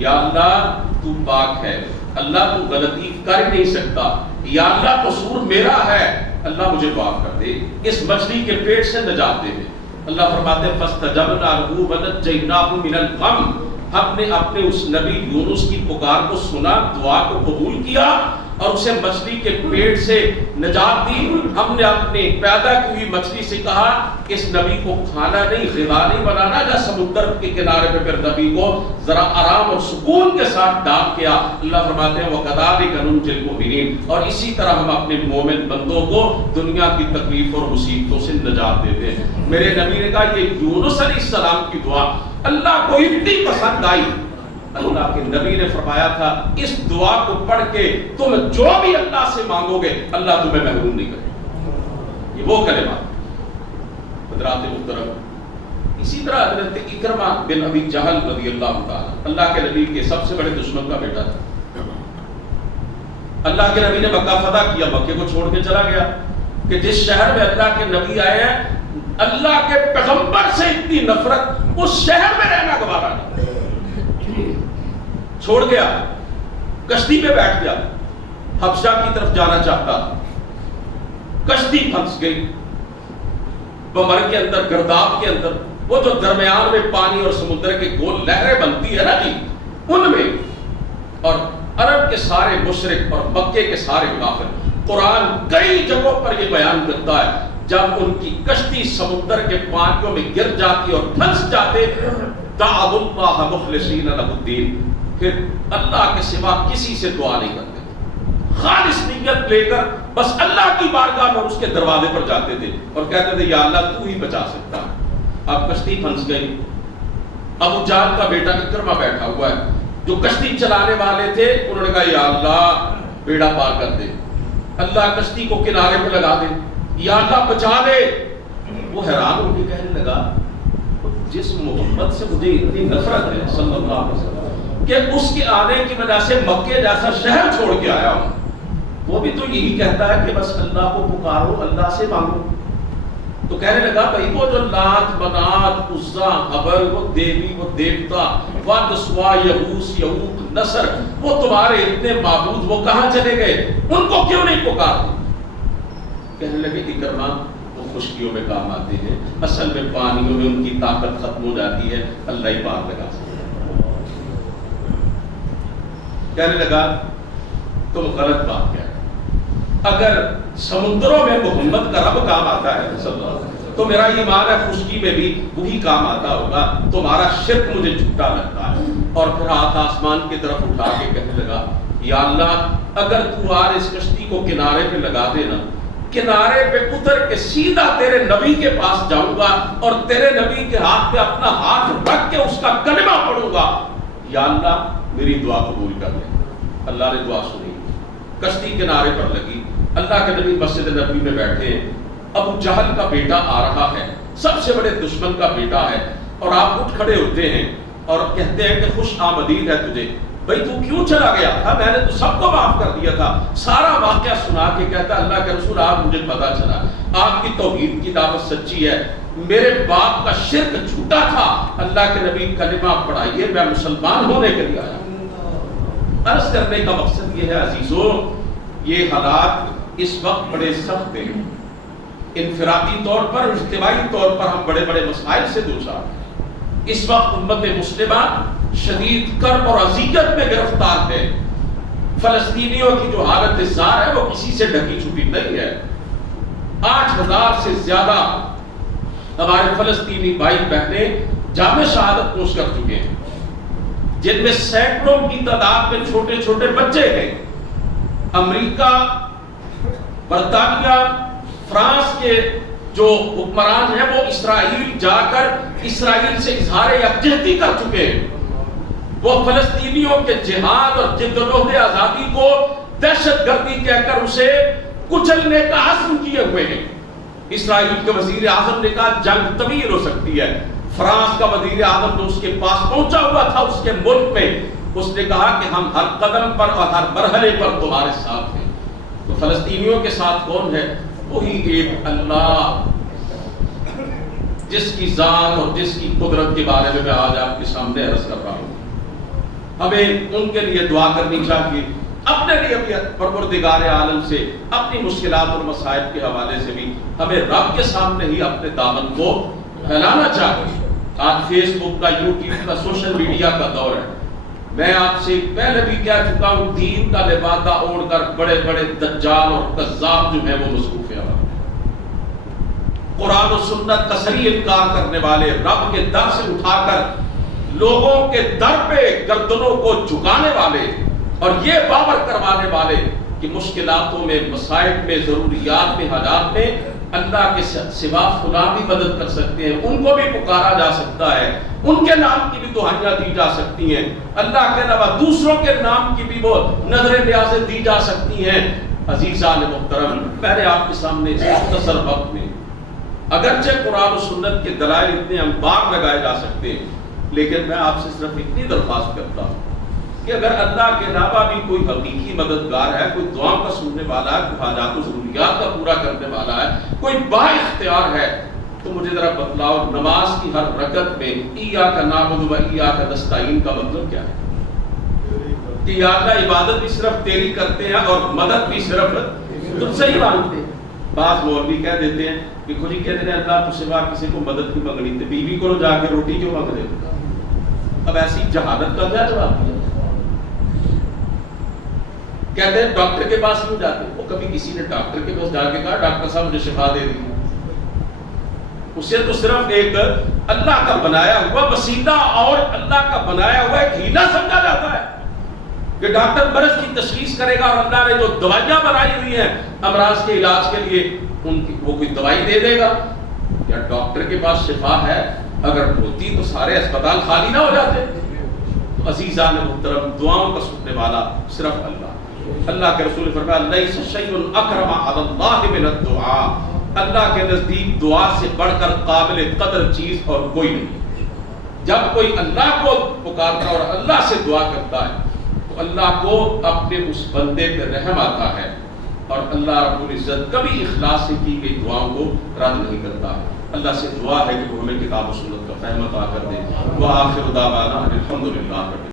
یا اللہ تو پاک ہے، اللہ تو غلطی کر نہیں سکتا، یا اللہ قصور میرا ہے، اللہ مجھے معاف کر دے، اس مچھلی کے پیٹ سے نجات دے دے۔ اللہ فرماتے ہیں فاستجبنا له ونجیناہ من الغم، ہم نے اپنے اس نبی یونس کی پکار کو سنا، دعا کو قبول کیا اور اسے مچھلی کے پیٹ سے نجات دی۔ ہم نے اپنے پیدا کی ہوئی مچھلی سے کہا اس نبی کو کھانا نہیں، غذا نہیں بنانا، جا سمندر کے کنارے پہ پھر نبی کو ذرا آرام اور سکون کے ساتھ ڈال کیا۔ اللہ فرماتے ہیں وَكَذَلِكَ نُنْجِي الْمُؤْمِنِينَ، اور اسی طرح ہم اپنے مومن بندوں کو دنیا کی تکلیف اور مصیبتوں سے نجات دیتے ہیں۔ میرے نبی نے کہا یہ یونس علیہ السلام کی دعا اللہ کو اتنی پسند آئی، اللہ کے نبی نے فرمایا تھا اس دعا کو پڑھ کے تم جو بھی اللہ سے مانگو گے اللہ تمہیں محروم نہیں کرے۔ یہ وہ کلمات حضرات محترم۔ اسی طرح حضرت اکرمہ بن ابی جہل رضی اللہ تعالی، اللہ کے نبی کے سب سے بڑے دشمن کا بیٹا تھا، اللہ کے نبی نے مکہ فتح کیا، مکے کو چھوڑ کے چلا گیا کہ جس شہر میں اللہ کے نبی آئے ہیں اللہ کے پیغمبر سے اتنی نفرت، اس شہر میں رہنا گوارا نہیں، چھوڑ گیا، کشتی پہ بیٹھ گیا، حبشہ کی طرف جانا چاہتا تھا، کشتی پھنس گئی بمر کے اندر، گرداب کے اندر، وہ جو درمیان میں پانی اور سمندر کے گول لہریں بنتی ہے نا جی، ان میں، اور عرب کے سارے مشرک اور مکے کے سارے کافر، قرآن کئی جگہوں پر یہ بیان کرتا ہے جب ان کی کشتی سمندر کے پانیوں میں گر جاتی اور پھنس جاتے، دعوا اللہ مخلصین لہ الدین، پھر اللہ کے سوا کسی سے دعا نہیں کرتے، خالص نیت لے کر بس اللہ کی بارگاہ میں اس کے دروازے پر جاتے تھے اور کہتے تھے یا اللہ تو ہی بچا سکتا ہے۔ اب کشتی پھنس گئی، ابو جہل کا بیٹا اکرمہ بیٹھا ہوا ہے، جو کشتی چلانے والے تھے، انہوں نے کہا یا اللہ بیڑا پار کر دے، اللہ کشتی کو کنارے پہ لگا دے، یا اللہ بچا دے۔ وہ حیران ہو کے کہنے لگا جس محمد سے مجھے اتنی نفرت ہے صلی اللہ علیہ وسلم کہ اس کے آنے کی وجہ سے مکے جیسا شہر چھوڑ کے آیا ہوں، وہ بھی تو یہی کہتا ہے کہ بس اللہ کو پکارو، اللہ سے مانگو۔ تو کہنے لگا بھائی وہ جو لات منات عزا حبل، وہ دیوی وہ دیوتا، ود سوا یغوث یعوق نصر، وہ تمہارے اتنے معبود وہ کہاں چلے گئے، ان کو کیوں نہیں پکارتے؟ کہنے لگے اکرمہ وہ خشکیوں میں کام آتے ہیں، اصل میں پانیوں میں ان کی طاقت ختم ہو جاتی ہے، اللہ ہی پار لگا سکتا ہے۔ کہنے لگا تم غلط بات کہہ رہے، اگر سمندروں میں محمد کا رب کام آتا ہے صلی اللہ علیہ وسلم تو میرا ایمان ہے خشکی میں بھی وہی کام آتا ہوگا، تمہارا شرک مجھے جھوٹا لگتا ہے۔ اور پھر ہاتھ آسمان کی طرف اٹھا کے کہنے لگا یا اللہ اگر تو آج اس کشتی کو کنارے پہ لگا دے نا، کنارے پہ اتر کے سیدھا تیرے نبی کے پاس جاؤں گا اور تیرے نبی کے ہاتھ پہ اپنا ہاتھ رکھ کے اس کا کلمہ پڑھوں گا، یا اللہ میری دعا قبول کر لے۔ اللہ نے دعا سنی، کشتی کنارے پر لگی، اللہ کے نبی مسجد نبی میں بیٹھے ہیں، ابو جہل کا بیٹا آ رہا ہے، سب سے بڑے دشمن کا بیٹا ہے، اور آپ اٹھ کھڑے ہوتے ہیں اور کہتے ہیں کہ خوش آمدید ہے تجھے، بھئی تو کیوں چلا گیا تھا، میں نے تو سب کو معاف کر دیا تھا۔ سارا واقعہ سنا کے کہتا اللہ کے رسول آپ مجھے پتا چلا آپ کی توحید کی دعوت سچی ہے، میرے باپ کا شرک جھوٹا تھا، اللہ کے نبی کلمہ پڑھائیے، میں مسلمان ہونے کے لیے آیا۔ عرض کرنے کا مقصد یہ ہے عزیزو، یہ حالات اس وقت بڑے سخت ہیں، انفرادی طور پر اجتماعی طور پر ہم بڑے بڑے مسائل سے دوچار ہیں۔ اس وقت امت مسلمہ شدید کرب اور اذیت میں گرفتار ہے، فلسطینیوں کی جو حالت زار ہے وہ کسی سے ڈھکی چھپی نہیں ہے۔ 8000 سے زیادہ ہمارے فلسطینی بھائی بہنیں جامع شہادت نوش کر چکے ہیں، جن میں سینکڑوں کی تعداد میں چھوٹے چھوٹے بچے ہیں۔ امریکہ، برطانیہ، فرانس کے جو حکمران ہیں وہ اسرائیل جا کر اسرائیل سے اظہار یکجہتی کر چکے ہیں۔ وہ فلسطینیوں کے جہاد اور جدوجہد آزادی کو دہشت گردی کہہ کر اسے کچلنے کا عزم کیے ہوئے ہیں۔ اسرائیل کے وزیر اعظم نے کہا جنگ طویل ہو سکتی ہے۔ فرانس کا وزیر اعظم جو اس کے پاس پہنچا ہوا تھا اس کے ملک میں، اس نے کہا کہ ہم ہر قدم پر اور ہر مرحلے پر تمہارے ساتھ ہیں۔ تو فلسطینیوں کے ساتھ کون ہے؟ وہی ایک اللہ جس کی ذات اور جس کی قدرت کے بارے میں آج آپ کے سامنے عرض کر رہا ہوں۔ ہمیں ان کے لیے دعا کرنی چاہیے، اپنے لیے بھی پروردگار عالم سے اپنی مشکلات اور مصائب کے حوالے سے بھی ہمیں رب کے سامنے ہی اپنے دامن کو پھیلانا چاہیے۔ آج فیس بک کا، یوٹیوب کا، سوشل میڈیا کا دور ہے۔ میں آپ سے پہلے بھی کہہ چکا ہوں، دین کا لبادہ اوڑھ کر بڑے بڑے دجال اور کذاب جو ہیں وہ مصروف ہیں۔ قرآن و سنت کا صریح انکار کرنے والے، رب کے در سے اٹھا کر لوگوں کے در پہ گردنوں کو جھکانے والے اور یہ باور کروانے والے کہ مشکلاتوں میں، مصائب میں، ضروریات میں، حالات میں اللہ کے سوا فلاں بھی مدد کر سکتے ہیں، ان کو بھی پکارا جا سکتا ہے، ان کے نام کی بھی دعائیاں دی جا سکتی ہیں، اللہ کے علاوہ دوسروں کے نام کی بھی وہ نظر نیازیں دی جا سکتی ہیں۔ عزیزان محترم، میں نے آپ کے سامنے مختصر وقت میں اگرچہ قرآن و سنت کے دلائل اتنے انبار لگائے جا سکتے ہیں، لیکن میں آپ سے صرف اتنی درخواست کرتا ہوں کہ اگر اللہ کے علاوہ بھی کوئی حقیقی مددگار ہے، کوئی دعاؤں کا سننے والا ہے، کوئی حاجات و ضروریات کا پورا کرنے والا ہے، کوئی با اختیار ہے، تو مجھے ذرا بتلاؤ نماز کی ہر رکعت میں ایاک نعبد و ایاک نستعین کا مطلب کیا ہے؟ کہ یا اللہ عبادت بھی صرف تیری کرتے ہیں اور مدد بھی صرف تجھ سے ہی مانگتے ہیں۔ بعض مولوی کہہ دیتے ہیں کہ خود ہی کہتے ہیں اللہ تو سوا کسی کو مدد کی منگنی تھی، بیوی کو جا کے روٹی کیوں مانگ دے؟ اب ایسی جہالت کا کیا جواب دیا؟ کہتے ہیں ڈاکٹر کے پاس کیوں جاتے؟ وہ کبھی کسی نے ڈاکٹر کے پاس جا کے کہا ڈاکٹر صاحب مجھے شفا دے دی؟ اسے تو صرف ایک اللہ کا بنایا ہوا وسیلہ اور اللہ کا بنایا ہوا ایک ہیلا سمجھا جاتا ہے کہ ڈاکٹر مرض کی تشخیص کرے گا اور اللہ نے جو دوائیاں بنائی ہوئی ہیں امراض کے علاج کے لیے ان کی وہ کوئی دوائی دے دے گا؟ کیا ڈاکٹر کے پاس شفا ہے؟ اگر ہوتی تو سارے اسپتال خالی نہ ہو جاتے۔ تو عزیزان محترم، دعاؤں کا سننے والا صرف اللہ کے رسول فرمایا لیس شیء اکرم علی اللہ من الدعاء، اللہ کے نزدیک دعا سے بڑھ کر قابل قدر چیز اور کوئی نہیں۔ جب کوئی اللہ کو پکارتا ہے اور اللہ سے دعا کرتا ہے تو اللہ کو اپنے اس بندے پہ رحم آتا ہے، اور اللہ رب العزت کبھی اخلاص سے کی گئی دعاؤں کو رد نہیں کرتا ہے۔ اللہ سے دعا ہے کہ وہ ہمیں کتاب و سنت کا فہم عطا کر دے۔ وآخر دعوانا الحمدللہ۔